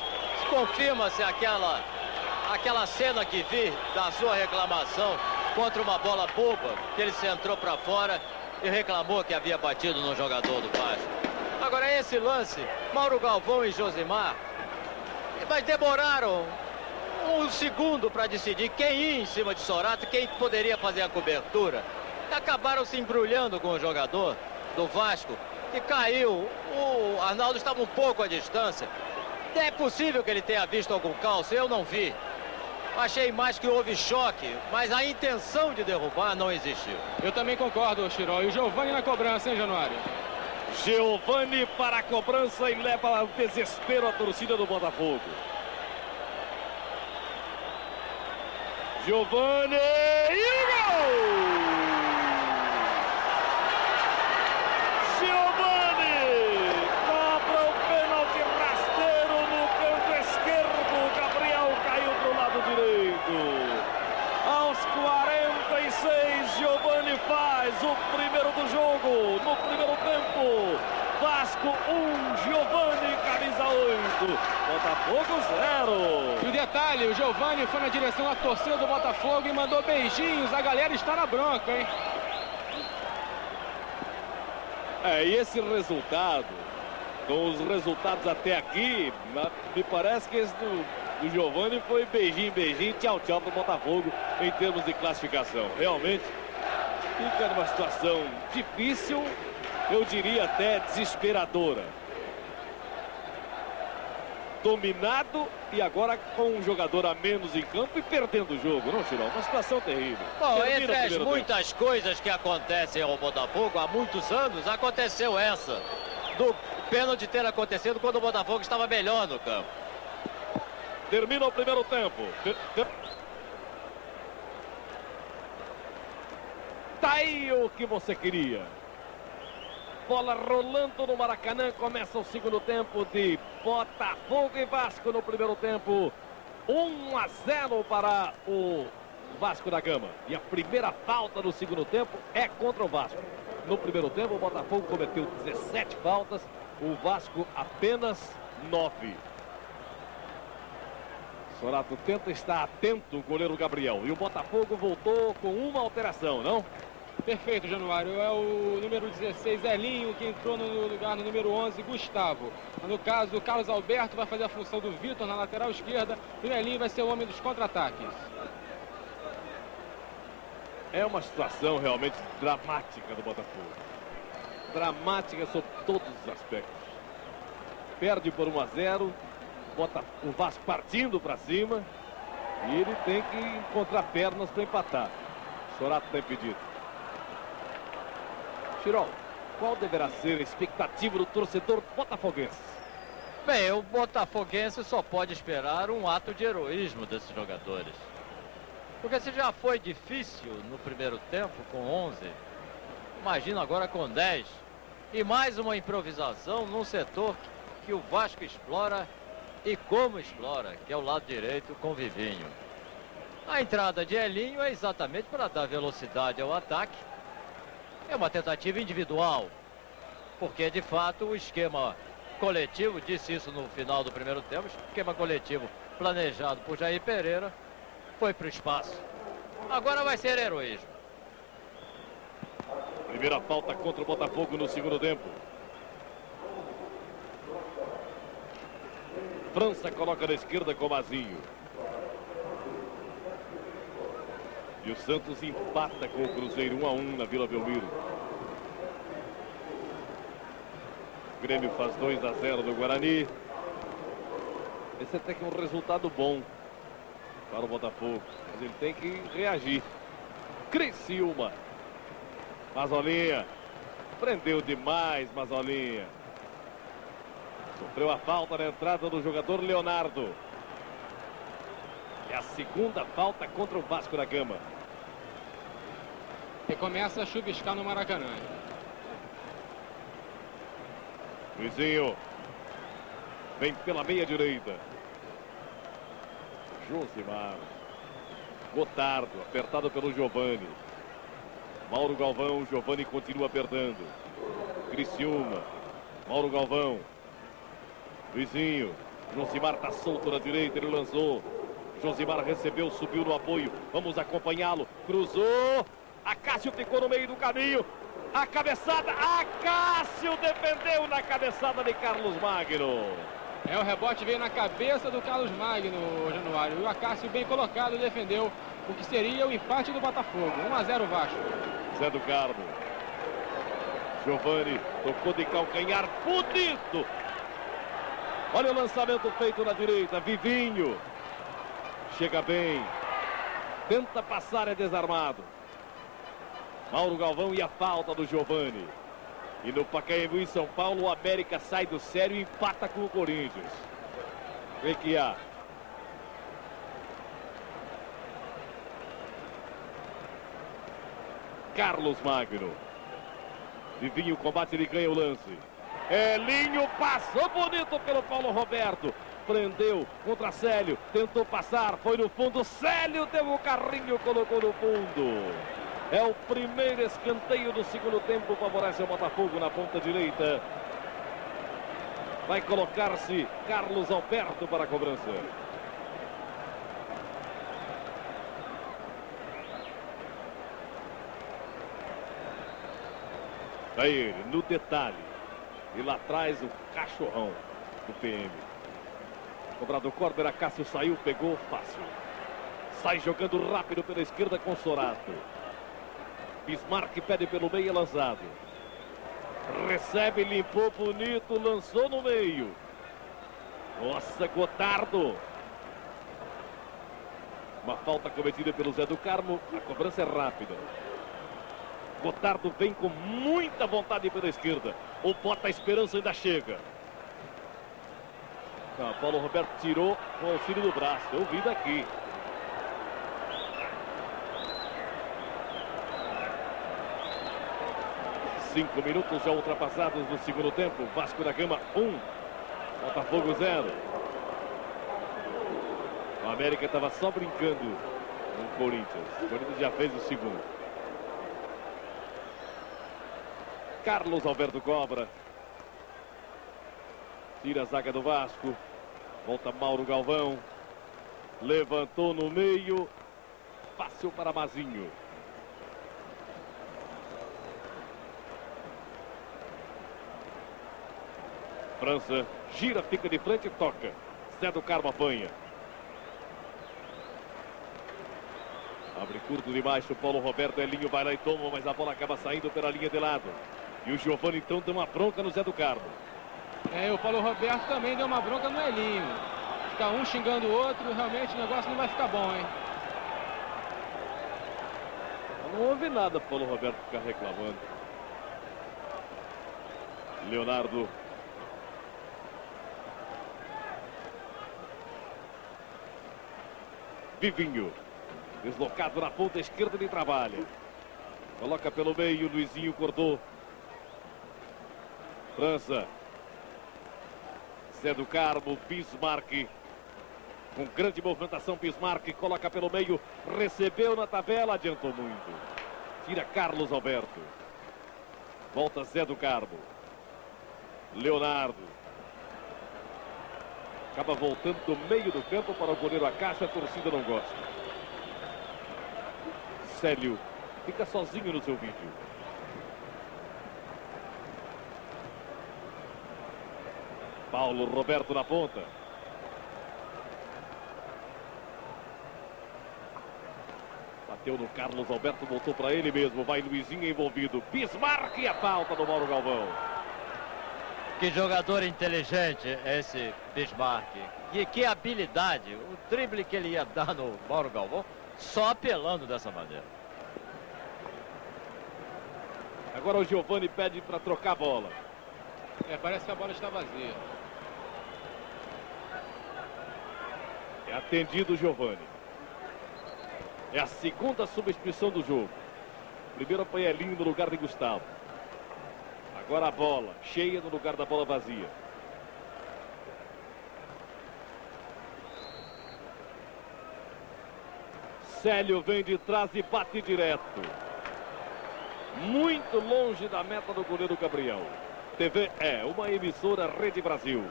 confirma-se aquela cena que vi da sua reclamação contra uma bola boba, que ele se entrou para fora e reclamou que havia batido no jogador do Vasco. Agora esse lance, Mauro Galvão e Josimar, mas demoraram um segundo para decidir quem ia em cima de Sorato, quem poderia fazer a cobertura. Acabaram se embrulhando com o jogador do Vasco, que caiu. O Arnaldo estava um pouco à distância. É possível que ele tenha visto algum calço, eu não vi. Achei mais que houve choque, mas a intenção de derrubar não existiu. Eu também concordo, Chirol. E o Giovani na cobrança, hein, Januário? Giovani para a cobrança e leva ao desespero a torcida do Botafogo. Giovani e o gol! Giovani cobra o pênalti rasteiro no canto esquerdo. Gabriel caiu para o lado direito. Aos 46, Giovani faz o primeiro do jogo. No primeiro tempo, Vasco 1, Giovani, camisa 8. Botafogo 0. E o detalhe, o Giovani foi na direção da torcida do Botafogo e mandou beijinhos. A galera está na bronca, hein? E esse resultado, com os resultados até aqui, me parece que esse do Giovani foi beijinho, tchau, tchau para o Botafogo em termos de classificação. Realmente fica numa situação difícil, eu diria até desesperadora. Dominado e agora com um jogador a menos em campo e perdendo o jogo, não, Chirão? Uma situação terrível. Bom, entre as muitas coisas que acontecem ao Botafogo há muitos anos, aconteceu essa. Do pênalti ter acontecido quando o Botafogo estava melhor no campo. Termina o primeiro tempo. Tá aí o que você queria. Bola rolando no Maracanã. Começa o segundo tempo de Botafogo e Vasco no primeiro tempo. 1-0 para o Vasco da Gama. E a primeira falta no segundo tempo é contra o Vasco. No primeiro tempo o Botafogo cometeu 17 faltas. O Vasco apenas 9. Sorato tenta estar atento, o goleiro Gabriel. E o Botafogo voltou com uma alteração, não? Perfeito, Januário. É o número 16, Elinho, que entrou no lugar do número 11, Gustavo. No caso, o Carlos Alberto vai fazer a função do Vitor na lateral esquerda. E o Elinho vai ser o homem dos contra-ataques. É uma situação realmente dramática do Botafogo. Dramática sob todos os aspectos. Perde por 1-0. O Vasco partindo para cima. E ele tem que encontrar pernas para empatar. Sorato tem pedido. Tirol, qual deverá ser a expectativa do torcedor botafoguense? Bem, o botafoguense só pode esperar um ato de heroísmo desses jogadores. Porque se já foi difícil no primeiro tempo com 11, imagina agora com 10. E mais uma improvisação num setor que o Vasco explora e como explora, que é o lado direito com Vivinho. A entrada de Elinho é exatamente para dar velocidade ao ataque. É uma tentativa individual, porque de fato o esquema coletivo, disse isso no final do primeiro tempo, o esquema coletivo planejado por Jair Pereira foi para o espaço. Agora vai ser heroísmo. Primeira falta contra o Botafogo no segundo tempo. França coloca na esquerda com Mazinho. E o Santos empata com o Cruzeiro 1-1 na Vila Belmiro. O Grêmio faz 2-0 do Guarani. Esse até que é um resultado bom para o Botafogo, mas ele tem que reagir. Criciúma. Mazolinha. Prendeu demais, Mazolinha. Sofreu a falta na entrada do jogador Leonardo. É a segunda falta contra o Vasco da Gama. E começa a chuviscar no Maracanã. Luizinho. Vem pela meia direita. Josimar. Gotardo, apertado pelo Giovani. Mauro Galvão, Giovani continua apertando. Criciúma. Mauro Galvão. Luizinho. Josimar está solto na direita, ele lançou. Josimar recebeu, subiu no apoio. Vamos acompanhá-lo. Cruzou. Acácio ficou no meio do caminho. A cabeçada. Acácio defendeu na cabeçada de Carlos Magno. O rebote veio na cabeça do Carlos Magno, Januário. E o Acácio bem colocado defendeu o que seria o empate do Botafogo. 1-0 Vasco. Zé do Carmo. Giovani tocou de calcanhar. Bonito. Olha o lançamento feito na direita. Vivinho. Chega bem. Tenta passar, é desarmado. Mauro Galvão e a falta do Giovani. E no Pacaembu, em São Paulo, o América sai do sério e empata com o Corinthians. O que há? Carlos Magno. Vivinho, combate, ele ganha o lance. Elinho passou bonito pelo Paulo Roberto. Prendeu contra Célio. Tentou passar, foi no fundo. Célio deu o carrinho, colocou no fundo. É o primeiro escanteio do segundo tempo. Favorece o Botafogo na ponta direita. Vai colocar-se Carlos Alberto para a cobrança. Aí ele, no detalhe. E lá atrás o cachorrão do PM. Cobrado o córner, Acácio saiu, pegou fácil. Sai jogando rápido pela esquerda com Sorato. Bismarck pede pelo meio, é lançado. Recebe, limpou bonito, lançou no meio. Nossa, Gotardo. Uma falta cometida pelo Zé do Carmo. A cobrança é rápida. Gotardo vem com muita vontade pela esquerda. O Bota Esperança ainda chega. Não, Paulo Roberto tirou com o auxílio do braço. Eu vi daqui. Cinco minutos já ultrapassados no segundo tempo. Vasco da Gama 1. Botafogo 0. O América estava só brincando com o Corinthians. O Corinthians já fez o segundo. Carlos Alberto cobra. Tira a zaga do Vasco. Volta Mauro Galvão. Levantou no meio. Fácil para Mazinho. França gira, fica de frente e toca. Zé do Carmo apanha. Abre curto demais o Paulo Roberto. Elinho vai lá e toma, mas a bola acaba saindo pela linha de lado. E o Giovani então deu uma bronca no Zé do Carmo. O Paulo Roberto também deu uma bronca no Elinho. Fica um xingando o outro, realmente o negócio não vai ficar bom, hein? Não houve nada Paulo Roberto ficar reclamando. Leonardo. Vivinho. Deslocado na ponta esquerda, ele trabalha. Coloca pelo meio, Luizinho cortou. França. Zé do Carmo, Bismarck. Com grande movimentação, Bismarck coloca pelo meio. Recebeu na tabela, adiantou muito. Tira Carlos Alberto. Volta Zé do Carmo. Leonardo. Acaba voltando do meio do campo para o goleiro Acácio. A torcida não gosta. Célio fica sozinho no seu vídeo. Paulo Roberto na ponta. Bateu no Carlos Alberto, voltou para ele mesmo. Vai Luizinho envolvido. Bismarck e a falta do Mauro Galvão. Que jogador inteligente esse Bismarck. E que habilidade. O drible que ele ia dar no Mauro Galvão, só apelando dessa maneira. Agora o Giovani pede para trocar a bola. Parece que a bola está vazia. É atendido o Giovani. É a segunda substituição do jogo. Primeiro foi Elinho no lugar de Gustavo. Agora a bola cheia no lugar da bola vazia. Célio vem de trás e bate direto. Muito longe da meta do goleiro Gabriel. TV é uma emissora Rede Brasil.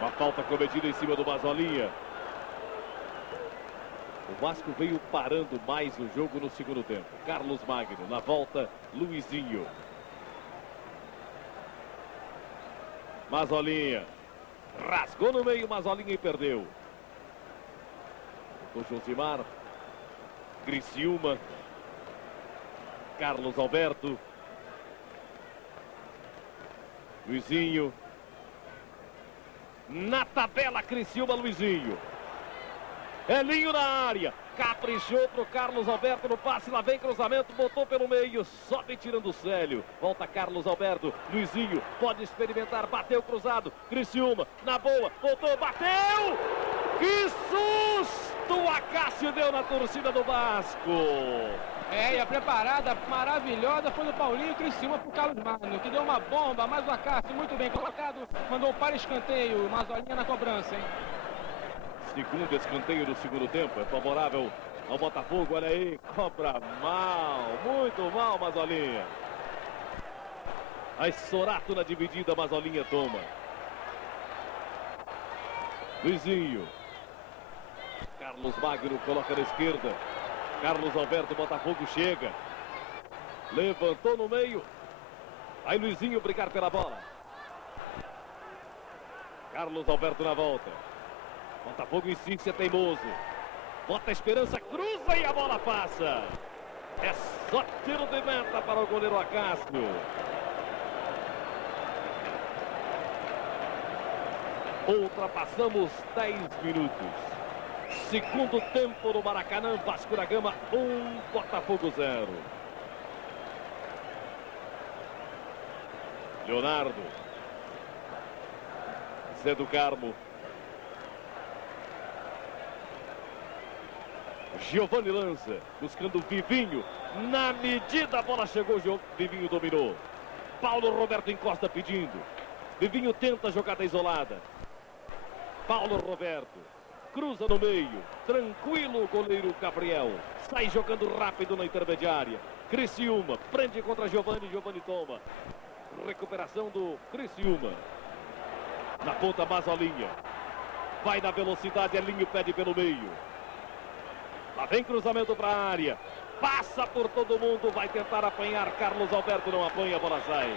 Uma falta cometida em cima do Mazolinha. O Vasco veio parando mais o jogo no segundo tempo. Carlos Magno, na volta, Luizinho. Mazolinha. Rasgou no meio, Mazolinha e perdeu. O Josimar. Criciúma. Carlos Alberto. Luizinho. Na tabela, Criciúma, Luizinho. Elinho na área. Caprichou pro Carlos Alberto no passe. Lá vem cruzamento, botou pelo meio. Sobe tirando o Célio. Volta Carlos Alberto. Luizinho pode experimentar. Bateu cruzado. Criciúma na boa. Voltou, bateu. Que susto Acácio deu na torcida do Vasco. E a preparada maravilhosa foi do Paulinho Criciúma pro Carlos Magno, que deu uma bomba, mas o Acácio muito bem colocado, mandou para escanteio, Mazolinha na cobrança, hein? Segundo escanteio do segundo tempo, é favorável ao Botafogo, olha aí, cobra mal, muito mal Mazolinha. Aí Sorato na dividida, Mazolinha toma. Luizinho. Carlos Magno coloca na esquerda. Carlos Alberto, Botafogo chega. Levantou no meio. Aí Luizinho brigar pela bola. Carlos Alberto na volta. Botafogo insiste, é teimoso. Bota a esperança, cruza e a bola passa. É só tiro de meta para o goleiro Acácio. Ultrapassamos 10 minutos. Segundo tempo no Maracanã, Vasco da Gama 1, Botafogo 0. Leonardo. Zé do Carmo. Giovani lança, buscando Vivinho. Na medida a bola chegou, Vivinho dominou. Paulo Roberto encosta pedindo. Vivinho tenta a jogada isolada. Paulo Roberto. Cruza no meio, tranquilo o goleiro Gabriel, sai jogando rápido na intermediária. Criciúma, prende contra Giovani, Giovani toma. Recuperação do Criciúma. Na ponta Mazolinha. Vai na velocidade, Elinho pede pelo meio. Lá vem cruzamento para a área. Passa por todo mundo, vai tentar apanhar. Carlos Alberto não apanha, a bola sai.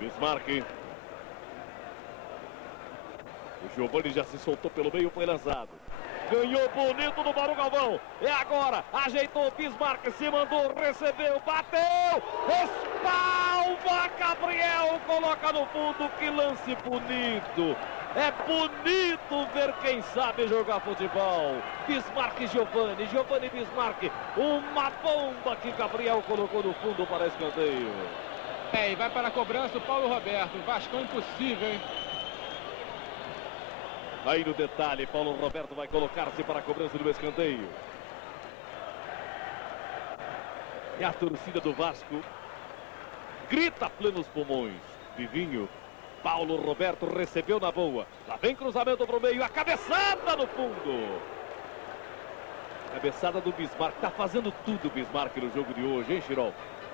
Bismarck. O Giovani já se soltou pelo meio, foi lançado. Ganhou bonito no Mauro Galvão. É agora. Ajeitou o Bismarck. Se mandou, recebeu, bateu. Espalma Gabriel. Coloca no fundo. Que lance bonito. É bonito ver quem sabe jogar futebol. Bismarck e Giovani. Giovani e Bismarck. Uma bomba que Gabriel colocou no fundo para escanteio. E vai para a cobrança o Paulo Roberto. Vascão impossível, hein? Aí no detalhe, Paulo Roberto vai colocar-se para a cobrança do escanteio. E a torcida do Vasco grita a plenos pulmões. Vivinho, Paulo Roberto recebeu na boa. Lá vem cruzamento para o meio, a cabeçada no fundo. Cabeçada do Bismarck, tá fazendo tudo o Bismarck no jogo de hoje, hein, Chirol?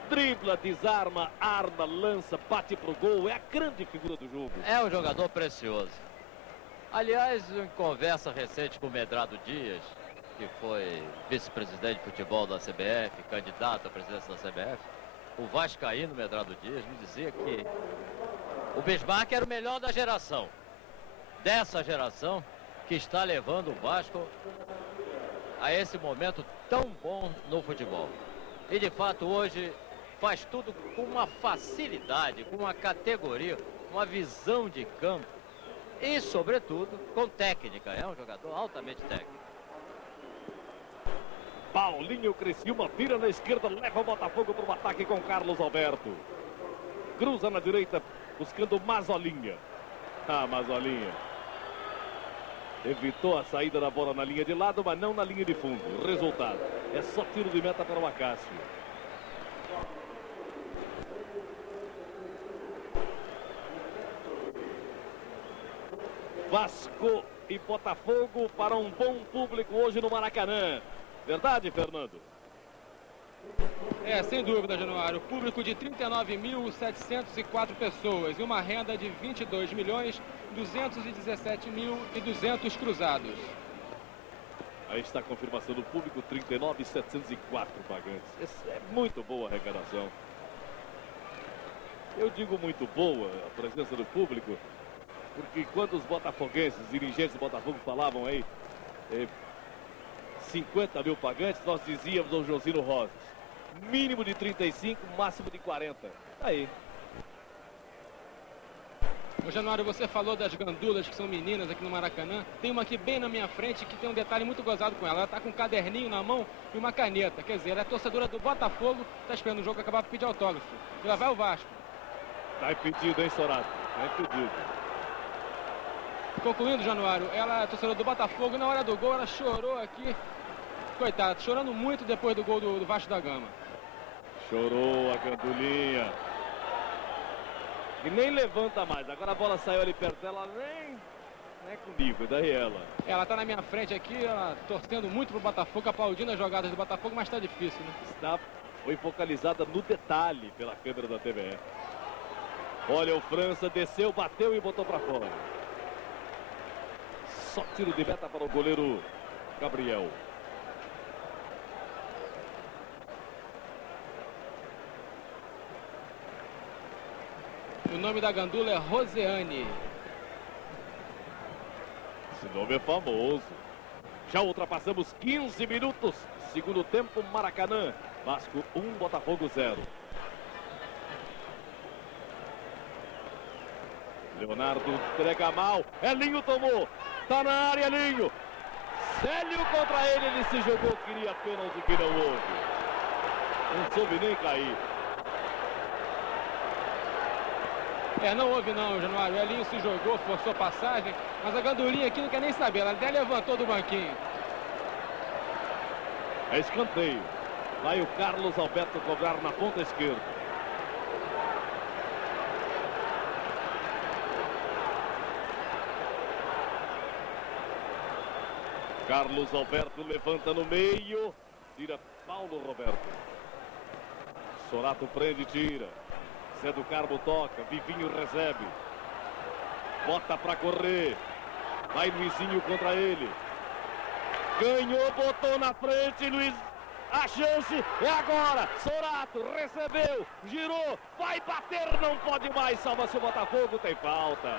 Dribla, desarma, arma, lança, bate pro gol, é a grande figura do jogo. É um jogador precioso. Aliás, em conversa recente com o Medrado Dias, que foi vice-presidente de futebol da CBF, candidato à presidência da CBF, o vascaíno Medrado Dias me dizia que o Bismarck era o melhor da geração. Dessa geração que está levando o Vasco a esse momento tão bom no futebol. E de fato hoje faz tudo com uma facilidade, com uma categoria, uma visão de campo. E, sobretudo, com técnica. É um jogador altamente técnico. Paulinho Criciúma vira na esquerda, leva o Botafogo para o ataque com Carlos Alberto. Cruza na direita, buscando Mazolinha. Mazolinha. Evitou a saída da bola na linha de lado, mas não na linha de fundo. O resultado é só tiro de meta para o Acácio. Vasco e Botafogo para um bom público hoje no Maracanã. Verdade, Fernando? Sem dúvida, Januário. Público de 39.704 pessoas e uma renda de 22.217.200 cruzados. Aí está a confirmação do público, 39.704 pagantes. Essa é muito boa a arrecadação. Eu digo muito boa a presença do público, porque quando os botafoguenses, os dirigentes do Botafogo falavam aí 50 mil pagantes, nós dizíamos ao Josino Rosas, mínimo de 35, máximo de 40. Aí. Ô Januário, você falou das gandulas que são meninas aqui no Maracanã. Tem uma aqui bem na minha frente que tem um detalhe muito gozado com ela. Ela tá com um caderninho na mão e uma caneta. Quer dizer, ela é torcedora do Botafogo, tá esperando o jogo acabar para pedir autógrafo. E lá vai o Vasco. Tá impedido, hein, Sorato? Tá impedido. Concluindo, Januário, ela é torcedora do Botafogo e na hora do gol ela chorou aqui. Coitado, chorando muito depois do gol do Vasco da Gama. Chorou a gandulinha. E nem levanta mais. Agora a bola saiu ali perto dela, nem é comigo, daí ela. Ela tá na minha frente aqui, ela torcendo muito pro Botafogo, aplaudindo as jogadas do Botafogo, mas tá difícil, né? Foi focalizada no detalhe pela câmera da TVE. Olha o França, desceu, bateu e botou pra fora. Só tiro de meta para o goleiro Gabriel. O nome da gandula é Roseane. Esse nome é famoso. Já ultrapassamos 15 minutos. Segundo tempo, Maracanã. Vasco 1, Botafogo 0. Leonardo entrega mal. Elinho tomou. Tá na área, Elinho. Célio contra ele. Ele se jogou. Queria pênalti que não houve. Não soube nem cair. Não houve não, Januário. O Elinho se jogou, forçou passagem, mas a gandulinha aqui não quer nem saber. Ela até levantou do banquinho. É escanteio. Vai o Carlos Alberto cobrar na ponta esquerda. Carlos Alberto levanta no meio. Tira Paulo Roberto. Sorato prende e tira. Zé do Carmo toca. Vivinho recebe. Bota pra correr. Vai Luizinho contra ele. Ganhou, botou na frente. Luiz A chance é agora. Sorato recebeu, girou, vai bater, não pode mais. Salva-se o Botafogo, tem falta.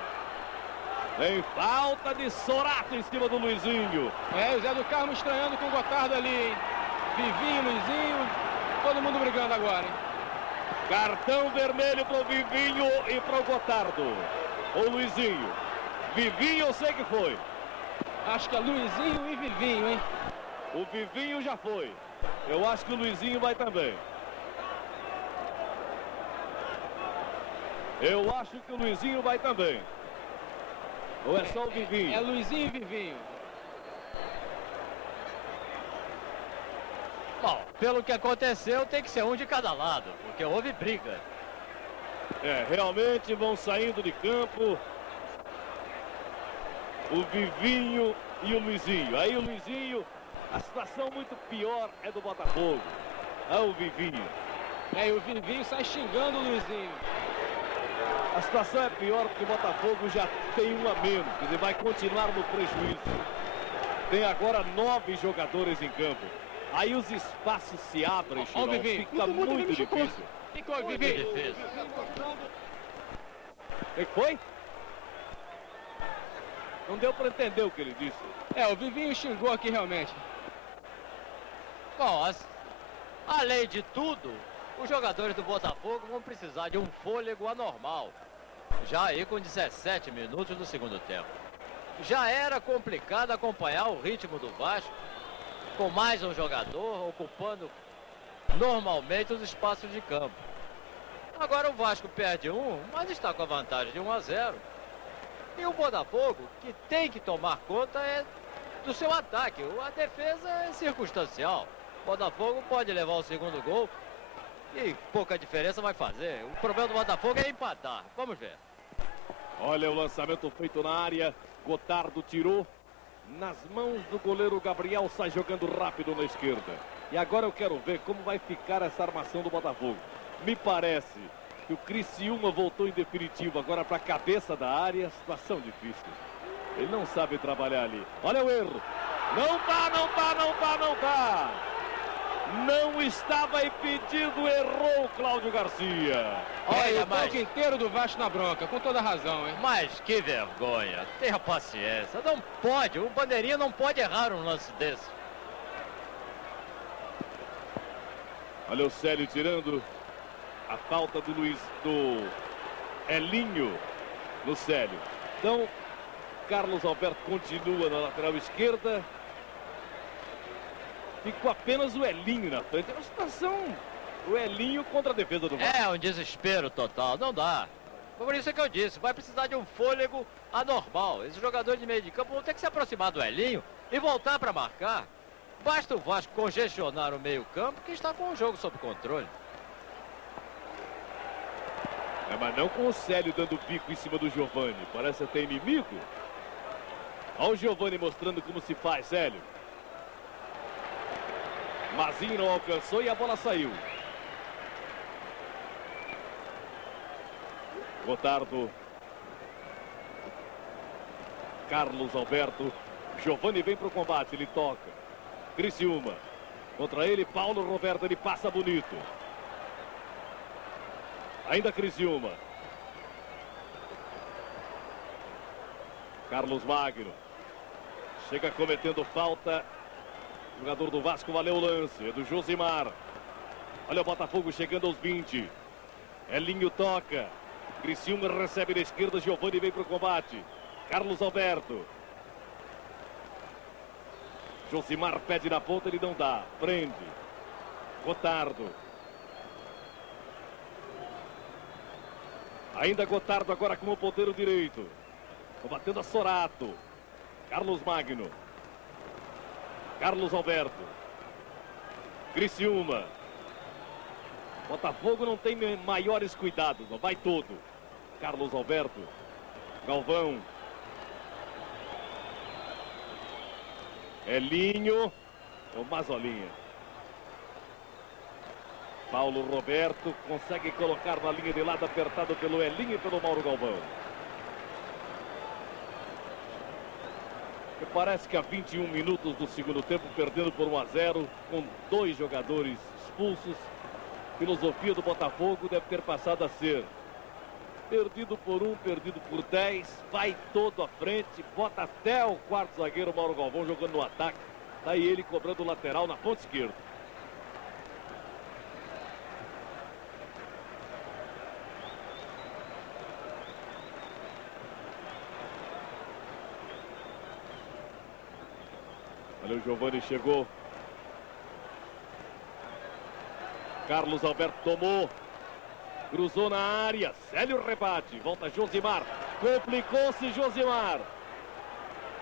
Tem falta de Sorato em cima do Luizinho. É, o Zé do Carmo estranhando com o Gotardo ali, hein? Vivinho, Luizinho, todo mundo brigando agora, hein? Cartão vermelho pro Vivinho e pro Gotardo. Ou Luizinho. Vivinho eu sei que foi. Acho que é Luizinho e Vivinho, hein? O Vivinho já foi. Eu acho que o Luizinho vai também. Eu acho que o Luizinho vai também. Ou é só o Vivinho? É Luizinho e Vivinho. Bom, pelo que aconteceu, tem que ser um de cada lado, porque houve briga. É, realmente vão saindo de campo o Vivinho e o Luizinho. Aí o Luizinho, a situação muito pior é do Botafogo. É o Vivinho. É, e o Vivinho sai xingando o Luizinho. A situação é pior porque o Botafogo já tem um a menos, quer dizer, vai continuar no prejuízo. Tem agora 9 jogadores em campo. Aí os espaços se abrem, Chirão, fica muito difícil. Ficou, Muito Vivinho. difícil. O que foi? Não deu para entender o que ele disse. É, o Vivinho xingou aqui realmente. Bom, além de tudo, os jogadores do Botafogo vão precisar de um fôlego anormal. Já aí com 17 minutos do segundo tempo. Já era complicado acompanhar o ritmo do Vasco, com mais um jogador ocupando normalmente os espaços de campo. Agora o Vasco perde um, mas está com a vantagem de 1-0. E o Botafogo, que tem que tomar conta do seu ataque. A defesa é circunstancial. O Botafogo pode levar o segundo gol e pouca diferença vai fazer. O problema do Botafogo é empatar. Vamos ver. Olha o lançamento feito na área. Gotardo tirou. Nas mãos do goleiro Gabriel, sai jogando rápido na esquerda. E agora eu quero ver como vai ficar essa armação do Botafogo. Me parece que o Criciúma voltou em definitivo agora para a cabeça da área. Situação difícil. Ele não sabe trabalhar ali. Olha o erro. Não tá, não tá, não tá, não tá. Não estava impedido, errou o Cláudio Garcia. Olha, o mas- banco inteiro do Vasco na bronca, com toda razão, hein? Mas que vergonha. Tenha paciência. Não pode. O bandeirinha não pode errar um lance desse. Olha o Célio tirando a falta do Elinho no Célio. Então, Carlos Alberto continua na lateral esquerda. Ficou apenas o Elinho na frente. É uma situação, o Elinho contra a defesa do Vasco. É um desespero total. Não dá. Por isso é que eu disse. Vai precisar de um fôlego anormal. Esses jogadores de meio de campo vão ter que se aproximar do Elinho e voltar para marcar. Basta o Vasco congestionar o meio campo que está com o jogo sob controle. É, mas não com o Célio dando bico em cima do Giovani. Parece até inimigo. Olha o Giovani mostrando como se faz, Célio. Mazinho não alcançou e a bola saiu. Gotardo. Carlos Alberto. Giovani vem para o combate, ele toca. Criciúma. Contra ele, Paulo Roberto, ele passa bonito. Ainda Criciúma. Carlos Magno. Chega cometendo falta. O jogador do Vasco, valeu o lance. É do Josimar. Olha o Botafogo chegando aos 20. Elinho toca. Criciúma recebe na esquerda. Giovani vem para o combate. Carlos Alberto. Josimar pede na ponta, ele não dá. Prende. Gotardo. Ainda Gotardo agora como ponteiro direito. Combatendo a Sorato. Carlos Magno. Carlos Alberto. Criciúma. Botafogo não tem maiores cuidados, não vai todo. Carlos Alberto. Galvão. Elinho. O Mazolinha. Paulo Roberto consegue colocar na linha de lado, apertado pelo Elinho e pelo Mauro Galvão. E parece que há 21 minutos do segundo tempo, perdendo por 1-0, com 2 jogadores expulsos. Filosofia do Botafogo deve ter passado a ser: perdido por 1, perdido por 10, vai todo à frente, bota até o quarto zagueiro Mauro Galvão jogando no ataque. Daí ele cobrando o lateral na ponta esquerda. Olha, o Giovani chegou. Carlos Alberto tomou. Cruzou na área. Célio rebate. Volta Josimar. Complicou-se Josimar.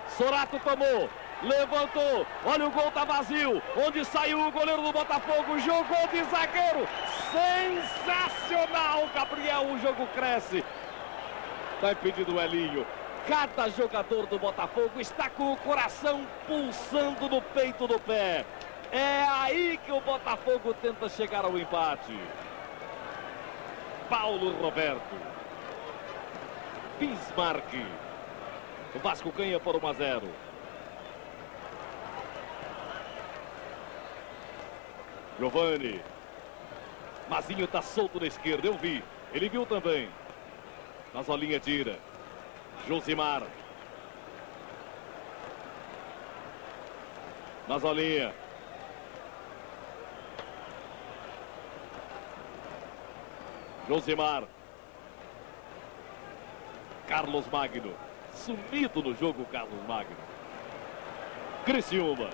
Sorato tomou. Levantou. Olha, o gol tá vazio. Onde saiu o goleiro do Botafogo? Jogou de zagueiro. Sensacional, Gabriel. O jogo cresce. Tá impedido o Elinho. Cada jogador do Botafogo está com o coração pulsando no peito do pé. É aí que o Botafogo tenta chegar ao empate. Paulo Roberto. Bismarck. O Vasco ganha por 1-0. Giovani. Mazinho está solto na esquerda, eu vi. Ele viu também. Nazolinha tira. Josimar. Nazolinha. Josimar. Carlos Magno. Sumido no jogo, Carlos Magno. Criciúma.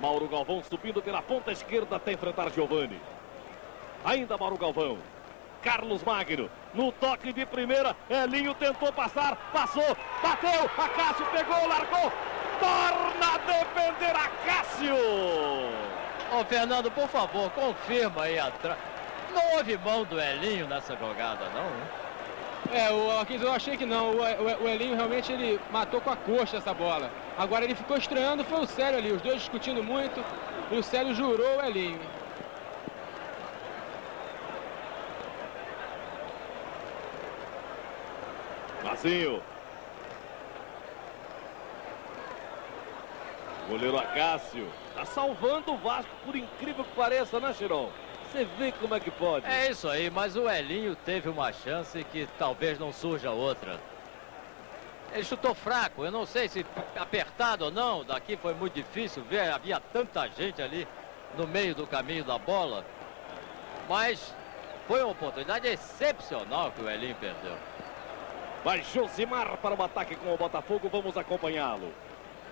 Mauro Galvão subindo pela ponta esquerda até enfrentar Giovani. Ainda Mauro Galvão. Carlos Magno, no toque de primeira, Elinho tentou passar, passou, bateu, Acácio pegou, largou, torna a defender Acácio. Ô, Fernando, por favor, confirma aí atrás. Não houve mão do Elinho nessa jogada, não, né? Eu achei que não. O Elinho realmente ele matou com a coxa essa bola. Agora ele ficou estranhando, foi o Célio ali, os dois discutindo muito, e o Célio jurou o Elinho. Mazinho. Goleiro Acácio. Tá salvando o Vasco, por incrível que pareça, né, Chiron? Você vê como é que pode. É isso aí, mas o Elinho teve uma chance que talvez não surja outra. Ele chutou fraco, eu não sei se apertado ou não, daqui foi muito difícil ver, havia tanta gente ali no meio do caminho da bola. Mas foi uma oportunidade excepcional que o Elinho perdeu. Vai Josimar para o ataque com o Botafogo, vamos acompanhá-lo.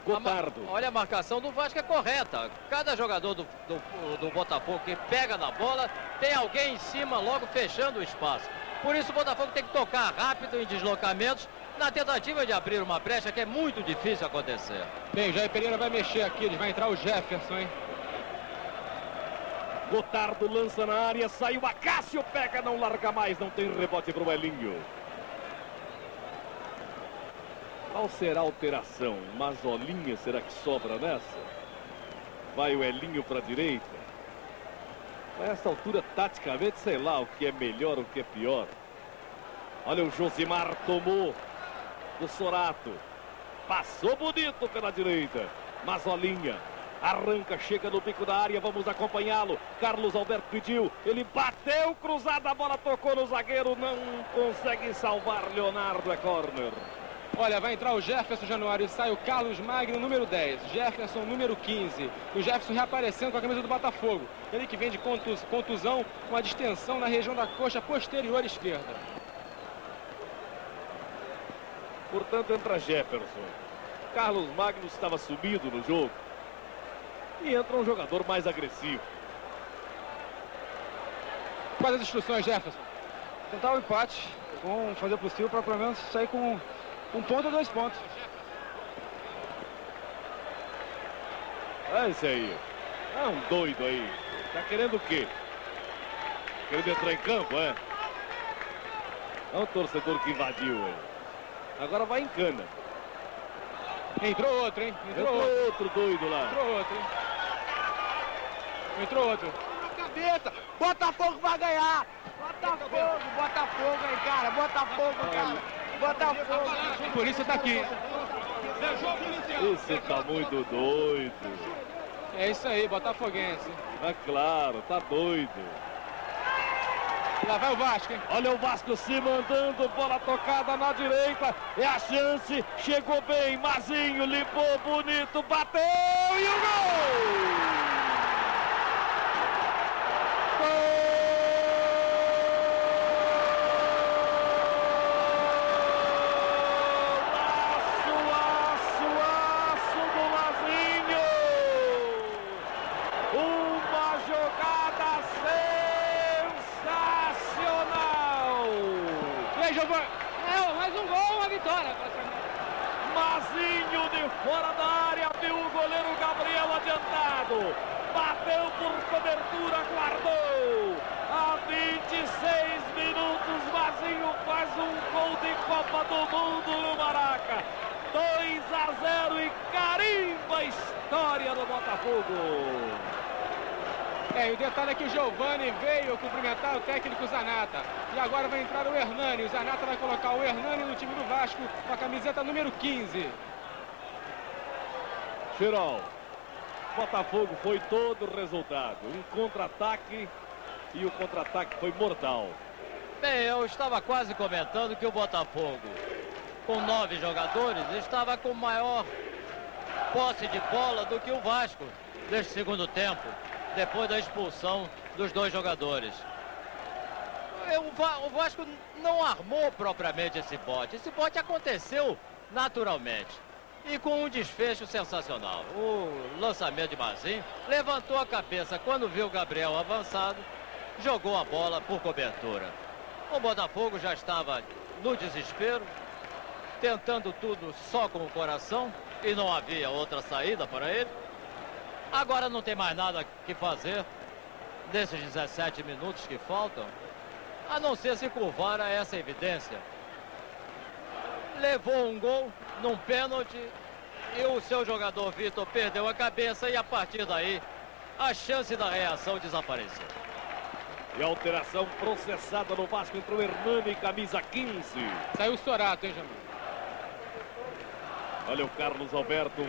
Gotardo. Olha, a marcação do Vasco é correta. Cada jogador do Botafogo que pega na bola, tem alguém em cima logo fechando o espaço. Por isso o Botafogo tem que tocar rápido em deslocamentos, na tentativa de abrir uma brecha que é muito difícil acontecer. Bem, Jair Pereira vai mexer aqui, ele vai entrar o Jefferson, hein? Gotardo lança na área, saiu Acácio, pega, não larga mais, não tem rebote para o Elinho. Qual será a alteração? Mazolinha, será que sobra nessa? Vai o Elinho para a direita. A essa altura, taticamente, sei lá o que é melhor, o que é pior. Olha, o Josimar tomou do Sorato. Passou bonito pela direita. Mazolinha arranca, chega no bico da área, vamos acompanhá-lo. Carlos Alberto pediu, ele bateu, cruzada, a bola tocou no zagueiro, não consegue salvar Leonardo, é córner. Olha, vai entrar o Jefferson Januário e sai o Carlos Magno, número 10. Jefferson, número 15. O Jefferson reaparecendo com a camisa do Botafogo. Ele que vem de contusão, com a distensão na região da coxa posterior esquerda. Portanto, entra Jefferson. Carlos Magno estava sumido no jogo. E entra um jogador mais agressivo. Quais as instruções, Jefferson? Tentar o empate. Vamos fazer o possível para pelo menos sair com 1 ponto ou 2 pontos. É esse aí. É um doido aí. Tá querendo o quê? Querendo entrar em campo, é? É um torcedor que invadiu ele. Agora vai em cana. Entrou outro, hein? Entrou outro doido lá. Entrou outro, hein? Entrou outro. Na cabeça, Botafogo vai ganhar. Botafogo, hein, cara. Botafogo, cara. Botafogo. A polícia tá aqui. Isso tá muito doido. É isso aí, botafoguense. É claro, tá doido. Lá vai o Vasco, hein? Olha o Vasco se mandando, bola tocada na direita, é a chance, chegou bem, Mazinho limpou bonito, bateu e o gol! Aço do Mazinho! Uma jogada sensacional! E aí, Giovanni? Mais um gol, uma vitória. Mazinho de fora da área, viu o goleiro Gabriel adiantado. Bateu por cobertura, guardou. A 26 minutos, Mazinho faz um gol de Copa do Mundo no Maraca. 2-0 e carimba a história do Botafogo. E o detalhe é que o Giovanni veio cumprimentar o técnico Zanata. E agora vai entrar o Hernani. O Zanata vai colocar o Hernani no time do Vasco com a camiseta número 15. Chirol, Botafogo foi todo o resultado. Um contra-ataque e o contra-ataque foi mortal. Bem, eu estava quase comentando que o Botafogo, com 9 jogadores, estava com maior posse de bola do que o Vasco neste segundo tempo, depois da expulsão dos 2 jogadores. O Vasco não armou propriamente esse bote. Esse bote aconteceu naturalmente e com um desfecho sensacional. O lançamento de Mazinho levantou a cabeça quando viu o Gabriel avançado, jogou a bola por cobertura. O Botafogo já estava no desespero, tentando tudo só com o coração e não havia outra saída para ele. Agora não tem mais nada que fazer nesses 17 minutos que faltam, a não ser se curvar a essa evidência. Levou um gol num pênalti e o seu jogador Vitor perdeu a cabeça e a partir daí a chance da reação desapareceu. E a alteração processada no Vasco, entrou Hernani, camisa 15. Saiu o Sorato, hein, Jamil? Olha o Carlos Alberto.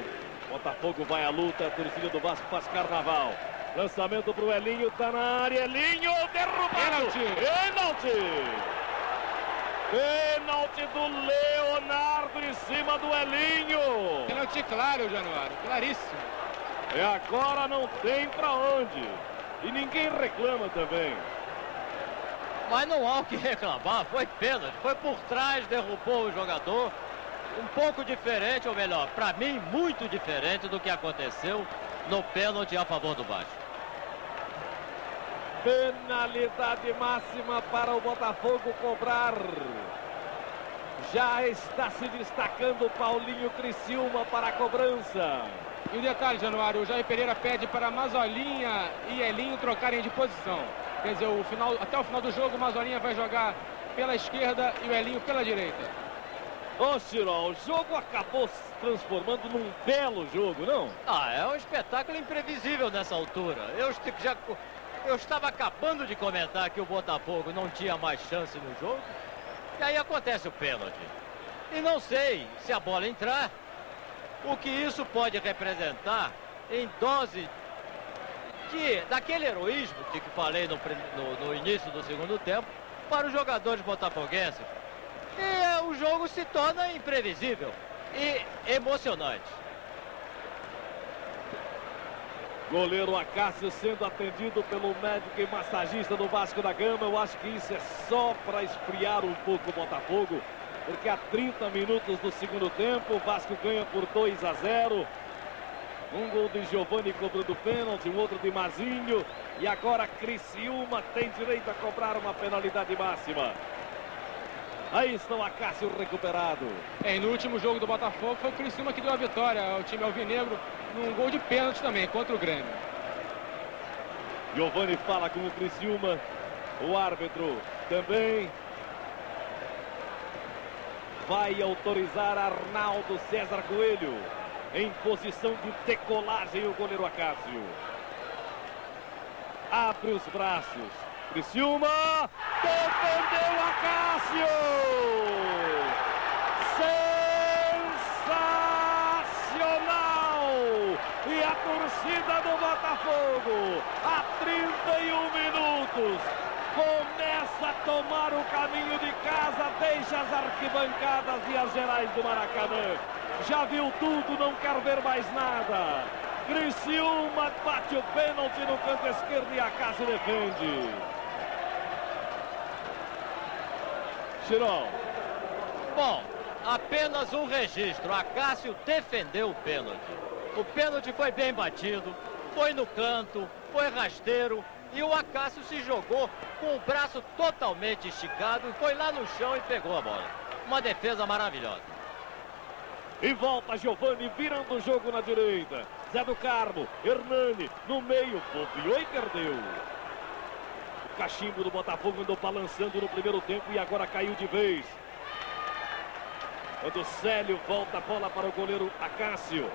Botafogo vai à luta, a torcida do Vasco faz carnaval. Lançamento pro Elinho, tá na área, Elinho, derrubado! Pênalti do Leonardo em cima do Elinho! Pênalti claro, Januário, claríssimo. E agora não tem pra onde. E ninguém reclama também. Mas não há o que reclamar, foi pênalti, foi por trás, derrubou o jogador. Um pouco diferente, ou melhor, para mim, muito diferente do que aconteceu no pênalti a favor do Vasco. Penalidade máxima para o Botafogo cobrar. Já está se destacando o Paulinho Criciúma para a cobrança. E o detalhe, Januário, o Jair Pereira pede para Mazolinha e Elinho trocarem de posição. Quer dizer, até o final do jogo, o Mazolinha vai jogar pela esquerda e o Elinho pela direita. Ô, Chirol, o jogo acabou se transformando num belo jogo, não? Ah, é um espetáculo imprevisível nessa altura. Eu estava acabando de comentar que o Botafogo não tinha mais chance no jogo. E aí acontece o pênalti. E não sei se a bola entrar, o que isso pode representar em dose daquele heroísmo que falei no início do segundo tempo para os jogadores botafoguenses. E o jogo se torna imprevisível e emocionante. Goleiro Acácio sendo atendido pelo médico e massagista do Vasco da Gama. Eu acho que isso é só para esfriar um pouco o Botafogo, porque há 30 minutos do segundo tempo o Vasco ganha por 2-0. Um gol de Giovanni cobrando pênalti, um outro de Mazinho. E agora Criciúma tem direito a cobrar uma penalidade máxima. Aí está o Acácio recuperado. E no último jogo do Botafogo foi o Criciúma que deu a vitória ao time alvinegro num gol de pênalti também contra o Grêmio. Giovanni fala com o Criciúma. O árbitro também vai autorizar Arnaldo César Coelho em posição de decolagem o goleiro Acácio. Abre os braços. Criciúma defendeu Acácio! arquibancadas e as gerais do Maracanã. Já viu tudo, não quer ver mais nada. Criciúma bate o pênalti no canto esquerdo e Acácio defende. Chirol. Bom, apenas um registro. Acácio defendeu o pênalti. O pênalti foi bem batido, foi no canto, foi rasteiro. E o Acácio se jogou com o braço totalmente esticado e foi lá no chão e pegou a bola. Uma defesa maravilhosa. E volta Giovani virando o jogo na direita. Zé do Carmo, Hernani no meio, bobeou e perdeu. O cachimbo do Botafogo andou balançando no primeiro tempo e agora caiu de vez. Quando o Célio volta a bola para o goleiro Acácio.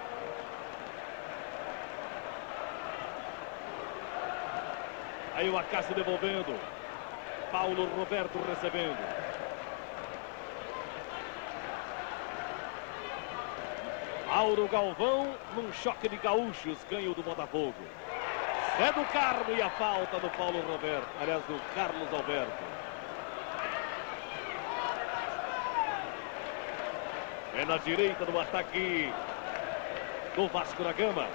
Aí o Acácio devolvendo. Paulo Roberto recebendo. Mauro Galvão, num choque de gaúchos, ganho do Botafogo. Zé do Carmo e a falta do Paulo Roberto, aliás, do Carlos Alberto. É na direita do ataque do Vasco da Gama.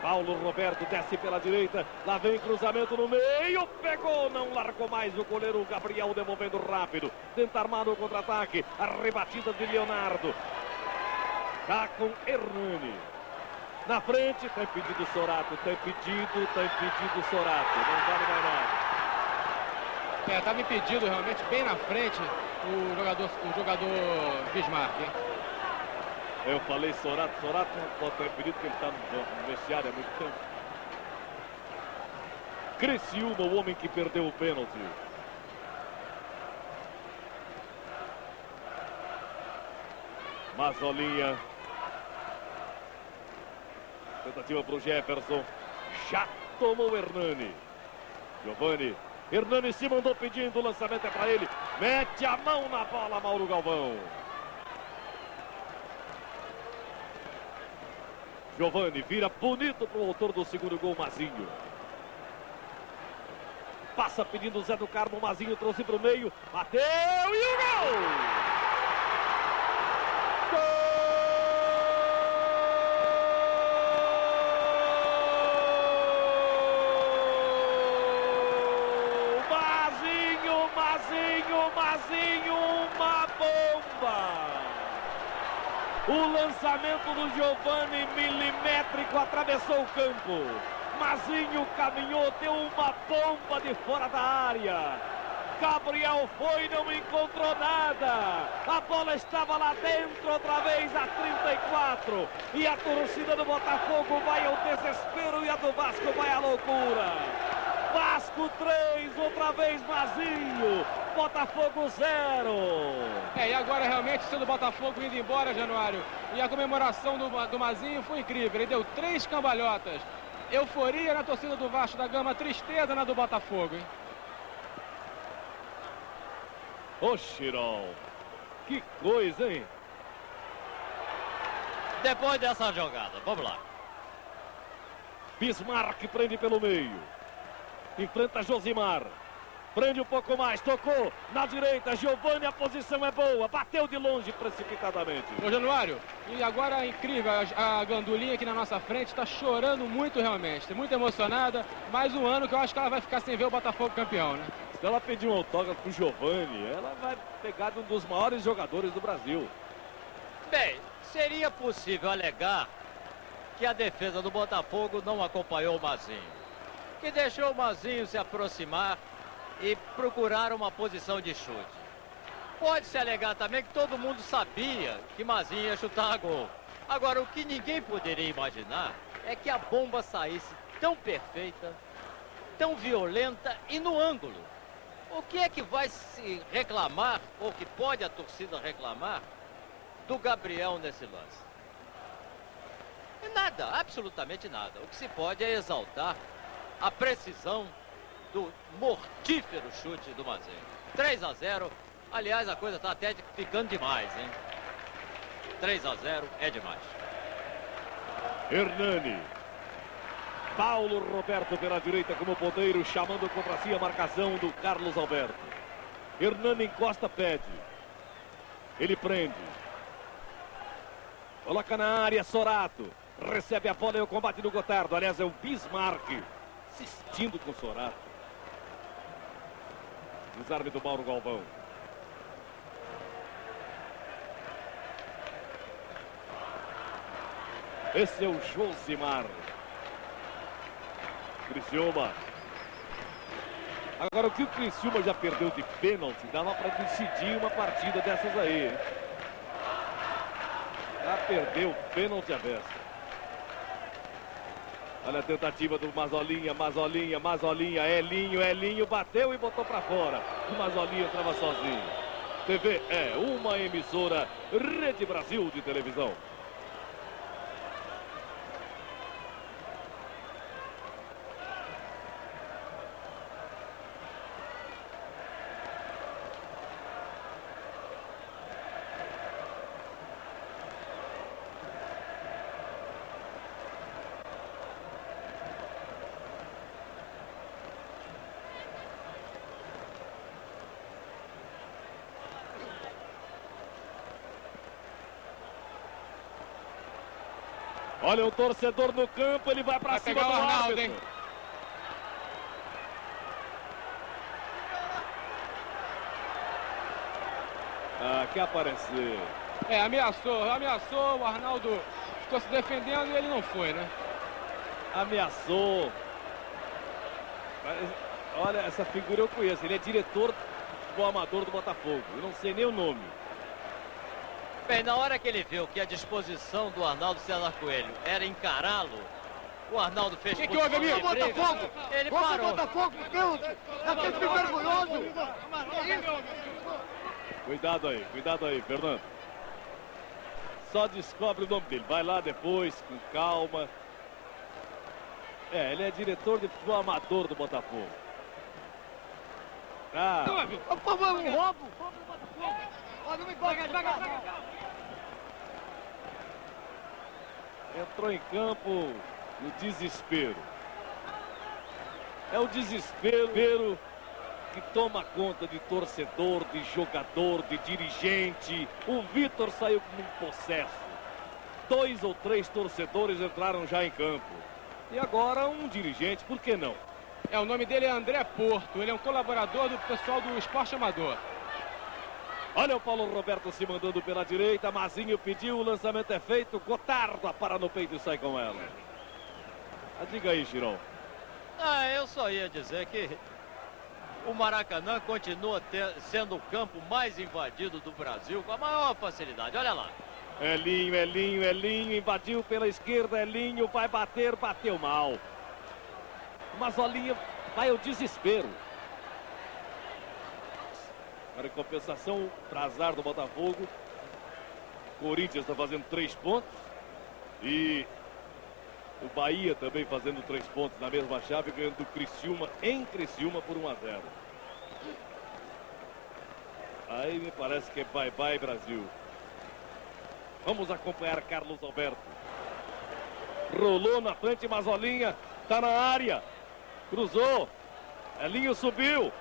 Paulo Roberto desce pela direita, lá vem cruzamento no meio, pegou, não largou mais o goleiro Gabriel, devolvendo rápido, tenta armar no contra-ataque, a rebatida de Leonardo, já com Hernani, na frente, tem pedido Sorato, tem pedido Sorato, não vale mais nada. Estava impedido realmente bem na frente o jogador Bismarck, hein? Eu falei Sorato não pode ter pedido que ele está no vestiário há muito tempo. Criciúma, o homem que perdeu o pênalti. Mazolinha. Tentativa para o Jefferson. Já tomou Hernani. Giovani. Hernani se mandou pedindo, o lançamento é para ele. Mete a mão na bola, Mauro Galvão. Giovani vira bonito para o autor do segundo gol, Mazinho. Passa pedindo o Zé do Carmo, Mazinho trouxe para o meio, bateu e o gol! Gol! Mazinho, uma bomba! O lançamento do Giovani, milimétrico, atravessou o campo. Mazinho caminhou, deu uma bomba de fora da área. Gabriel foi, não encontrou nada. A bola estava lá dentro, outra vez a 34. E a torcida do Botafogo vai ao desespero e a do Vasco vai à loucura. Vasco 3, outra vez Mazinho. Botafogo 0. E agora realmente sendo o Botafogo indo embora, Januário. E a comemoração do Mazinho foi incrível. Ele deu 3 cambalhotas. Euforia na torcida do Vasco da Gama, tristeza na do Botafogo, hein? Ô, Chirol, que coisa, hein? Depois dessa jogada, vamos lá. Bismarck prende pelo meio. Enfrenta Josimar. Prende um pouco mais, tocou na direita, Giovani, a posição é boa, bateu de longe precipitadamente. Ô Januário, e agora é incrível, a Gandulinha aqui na nossa frente está chorando muito realmente, muito emocionada, mais um ano que eu acho que ela vai ficar sem ver o Botafogo campeão, né? Se ela pedir um autógrafo pro Giovani, ela vai pegar um dos maiores jogadores do Brasil. Bem, seria possível alegar que a defesa do Botafogo não acompanhou o Mazinho, que deixou o Mazinho se aproximar e procurar uma posição de chute. Pode-se alegar também que todo mundo sabia que Mazinho ia chutar a gol. Agora, o que ninguém poderia imaginar é que a bomba saísse tão perfeita, tão violenta e no ângulo. O que é que vai se reclamar, ou que pode a torcida reclamar, do Gabriel nesse lance? Nada, absolutamente nada. O que se pode é exaltar a precisão do mortífero chute do Mazinho. 3-0, aliás, a coisa está até ficando demais, hein? 3-0 é demais. Hernani. Paulo Roberto pela direita como ponteiro, chamando contra si a marcação do Carlos Alberto. Hernani encosta, pede. Ele prende. Coloca na área, Sorato. Recebe a bola e o combate do Gotardo. Aliás, é o Bismarck insistindo com Sorato. Desarme do Mauro Galvão. Esse é o Josimar. Criciúma. Agora, o que o Criciúma já perdeu de pênalti, dava para decidir uma partida dessas aí, hein? Já perdeu pênalti a beça. Olha a tentativa do Mazolinha, Mazolinha, Elinho, bateu e botou para fora. O Mazolinha entrava sozinho. TV é uma emissora Rede Brasil de televisão. Olha o torcedor no campo, ele vai para cima do Arnaldo, hein? Ah, quer aparecer. Ameaçou, o Arnaldo ficou se defendendo e ele não foi, né? Ameaçou. Mas, olha, essa figura eu conheço, ele é diretor do amador do Botafogo, eu não sei nem o nome. Bem, na hora que ele viu que a disposição do Arnaldo César Coelho era encará-lo, o Arnaldo fez... Que houve, amigo? Botafogo! Ele Vamos parou. Botafogo, pênalti! Aquele fica vergonhoso! Cuidado aí, Fernando. Só descobre o nome dele, vai lá depois, com calma. Ele é diretor de futebol amador do Botafogo. Ah, Por favor, um roubo! Olha, não me toca, devagar! entrou em campo no desespero. É o desespero que toma conta de torcedor, de jogador, de dirigente. O Vitor saiu como um possesso. 2 ou 3 torcedores entraram já em campo. E agora um dirigente, por que não? O nome dele é André Porto, ele é um colaborador do pessoal do Esporte Amador. Olha o Paulo Roberto se mandando pela direita, Mazinho pediu, o lançamento é feito, Gotardo para no peito e sai com ela. Diga aí, Girão. Eu só ia dizer que o Maracanã continua sendo o campo mais invadido do Brasil com a maior facilidade. Olha lá. Elinho, invadiu pela esquerda, Elinho vai bater, bateu mal. Mazolinha vai ao desespero. Para em compensação, para azar do Botafogo, Corinthians está fazendo 3 pontos e o Bahia também fazendo 3 pontos na mesma chave, ganhando do Criciúma em Criciúma por 1-0. Aí me parece que é bye-bye Brasil. Vamos acompanhar Carlos Alberto. Rolou na frente, Mazolinha, tá na área, cruzou, Elinho subiu.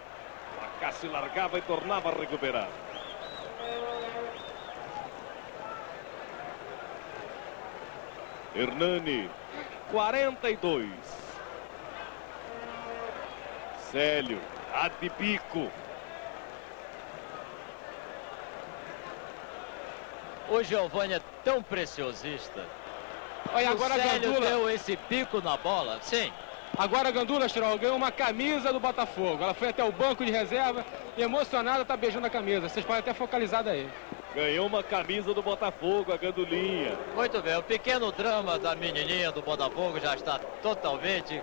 Cá se largava e tornava a recuperar. Hernani, 42. Célio, de bico. O Giovani é tão preciosista. Olha, agora o a Célio Gandula deu esse bico na bola, sim. Agora a Gandula, Chirol, ganhou uma camisa do Botafogo. Ela foi até o banco de reserva e emocionada tá beijando a camisa. Vocês podem até focalizar daí. Ganhou uma camisa do Botafogo, a Gandulinha. Muito bem, o pequeno drama da menininha do Botafogo já está totalmente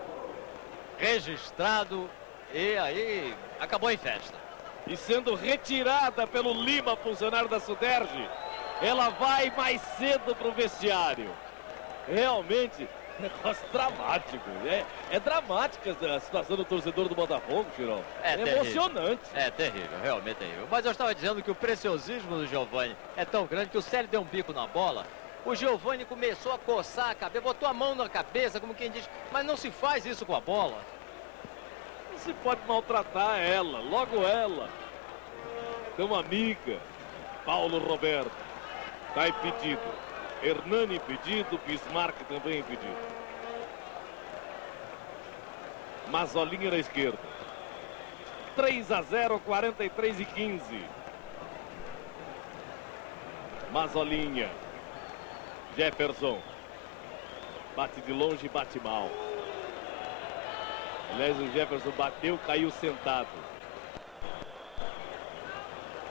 registrado e aí acabou em festa. E sendo retirada pelo Lima, funcionário da Suderge, ela vai mais cedo para o vestiário. Realmente, negócio dramático. É dramática a situação do torcedor do Botafogo, Chirão. É emocionante. É terrível, realmente terrível. Mas eu estava dizendo que o preciosismo do Giovani é tão grande que o Célio deu um bico na bola O Giovani começou a coçar a cabeça, botou a mão na cabeça, como quem diz, mas não se faz isso com a bola. Não se pode maltratar ela, logo ela. Tão amiga. Paulo Roberto. Está impedido. Hernani impedido, Bismarck também impedido. Mazolinha na esquerda. 3-0, 43-15. Mazolinha. Jefferson. Bate de longe, bate mal. Aliás, o Jefferson bateu, caiu sentado.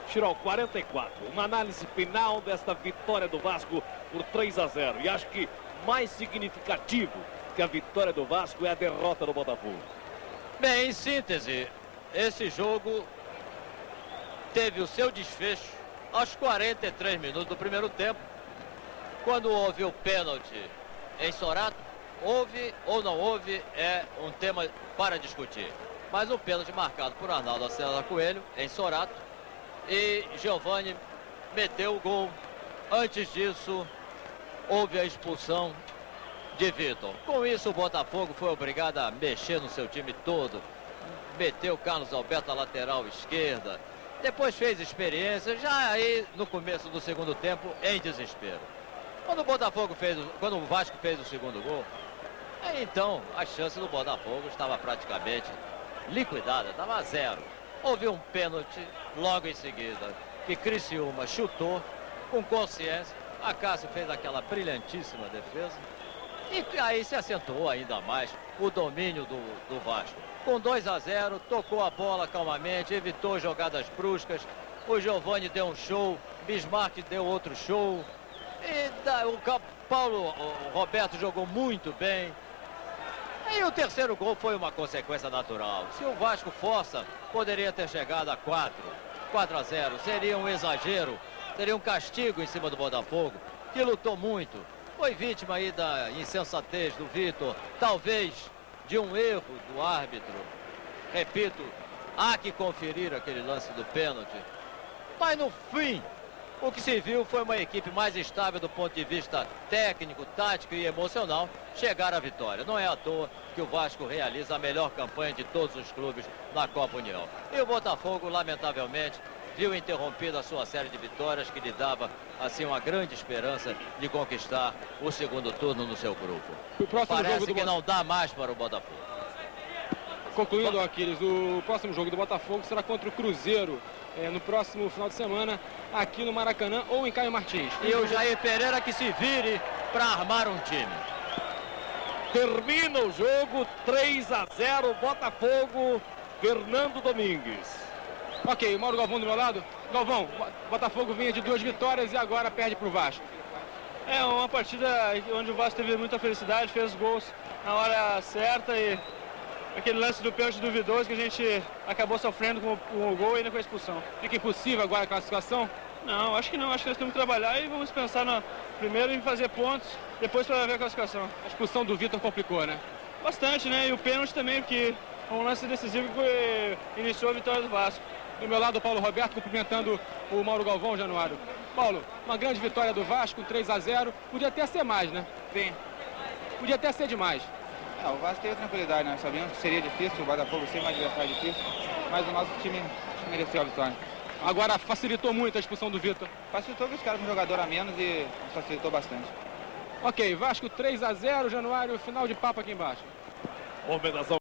Chirol, 44. Uma análise final desta vitória do Vasco por 3-0. E acho que mais significativo que a vitória do Vasco é a derrota do Botafogo. Bem, em síntese, esse jogo teve o seu desfecho aos 43 minutos do primeiro tempo, quando houve o pênalti em Sorato. Houve ou não houve é um tema para discutir. Mas o pênalti marcado por Arnaldo César Coelho em Sorato, e Giovani meteu o gol. Antes disso, houve a expulsão de Vitor. Com isso, o Botafogo foi obrigado a mexer no seu time todo. Meteu Carlos Alberto na lateral esquerda. Depois fez experiência, já aí no começo do segundo tempo, em desespero. Quando o Vasco fez o segundo gol, aí então a chance do Botafogo estava praticamente liquidada, estava a 0. Houve um pênalti logo em seguida, que Criciúma chutou com consciência. A Cássio fez aquela brilhantíssima defesa. E aí se acentuou ainda mais o domínio do Vasco. Com 2-0, tocou a bola calmamente, evitou jogadas bruscas. O Giovani deu um show, Bismarck deu outro show. E o Paulo Roberto jogou muito bem. E o terceiro gol foi uma consequência natural. Se o Vasco força, poderia ter chegado a 4-0. Seria um exagero, seria um castigo em cima do Botafogo, que lutou muito. Foi vítima aí da insensatez do Vitor, talvez de um erro do árbitro. Repito, há que conferir aquele lance do pênalti. Mas no fim, o que se viu foi uma equipe mais estável do ponto de vista técnico, tático e emocional chegar à vitória. Não é à toa que o Vasco realiza a melhor campanha de todos os clubes na Copa União. E o Botafogo, lamentavelmente, viu interrompida a sua série de vitórias, que lhe dava assim uma grande esperança de conquistar o segundo turno no seu grupo. Parece que não dá mais para o Botafogo. Concluindo, Aquiles, o próximo jogo do Botafogo será contra o Cruzeiro, no próximo final de semana, aqui no Maracanã ou em Caio Martins. E o Jair Pereira que se vire para armar um time. Termina o jogo, 3-0, Botafogo, Fernando Domingues. Ok, Mauro Galvão do meu lado. Galvão, Botafogo vinha de 2 vitórias e agora perde para o Vasco. É uma partida onde o Vasco teve muita felicidade, fez gols na hora certa e aquele lance do pênalti duvidoso que a gente acabou sofrendo com o gol e ainda com a expulsão. Fica impossível agora a classificação? Não, acho que não. Acho que nós temos que trabalhar e vamos pensar primeiro em fazer pontos, depois para ver a classificação. A expulsão do Vitor complicou, né? Bastante, né? E o pênalti também, porque é um lance decisivo que iniciou a vitória do Vasco. Do meu lado, o Paulo Roberto cumprimentando o Mauro Galvão, Januário. Paulo, uma grande vitória do Vasco, 3-0. Podia até ser mais, né? Sim. Podia até ser demais. O Vasco teve tranquilidade, né? Sabíamos que seria difícil, o Botafogo ser um adversário difícil, mas o nosso time mereceu a vitória. Agora facilitou muito a expulsão do Vitor. Facilitou que os caras com um jogador a menos e facilitou bastante. Ok, Vasco 3-0, Januário, final de papo aqui embaixo. Movimentação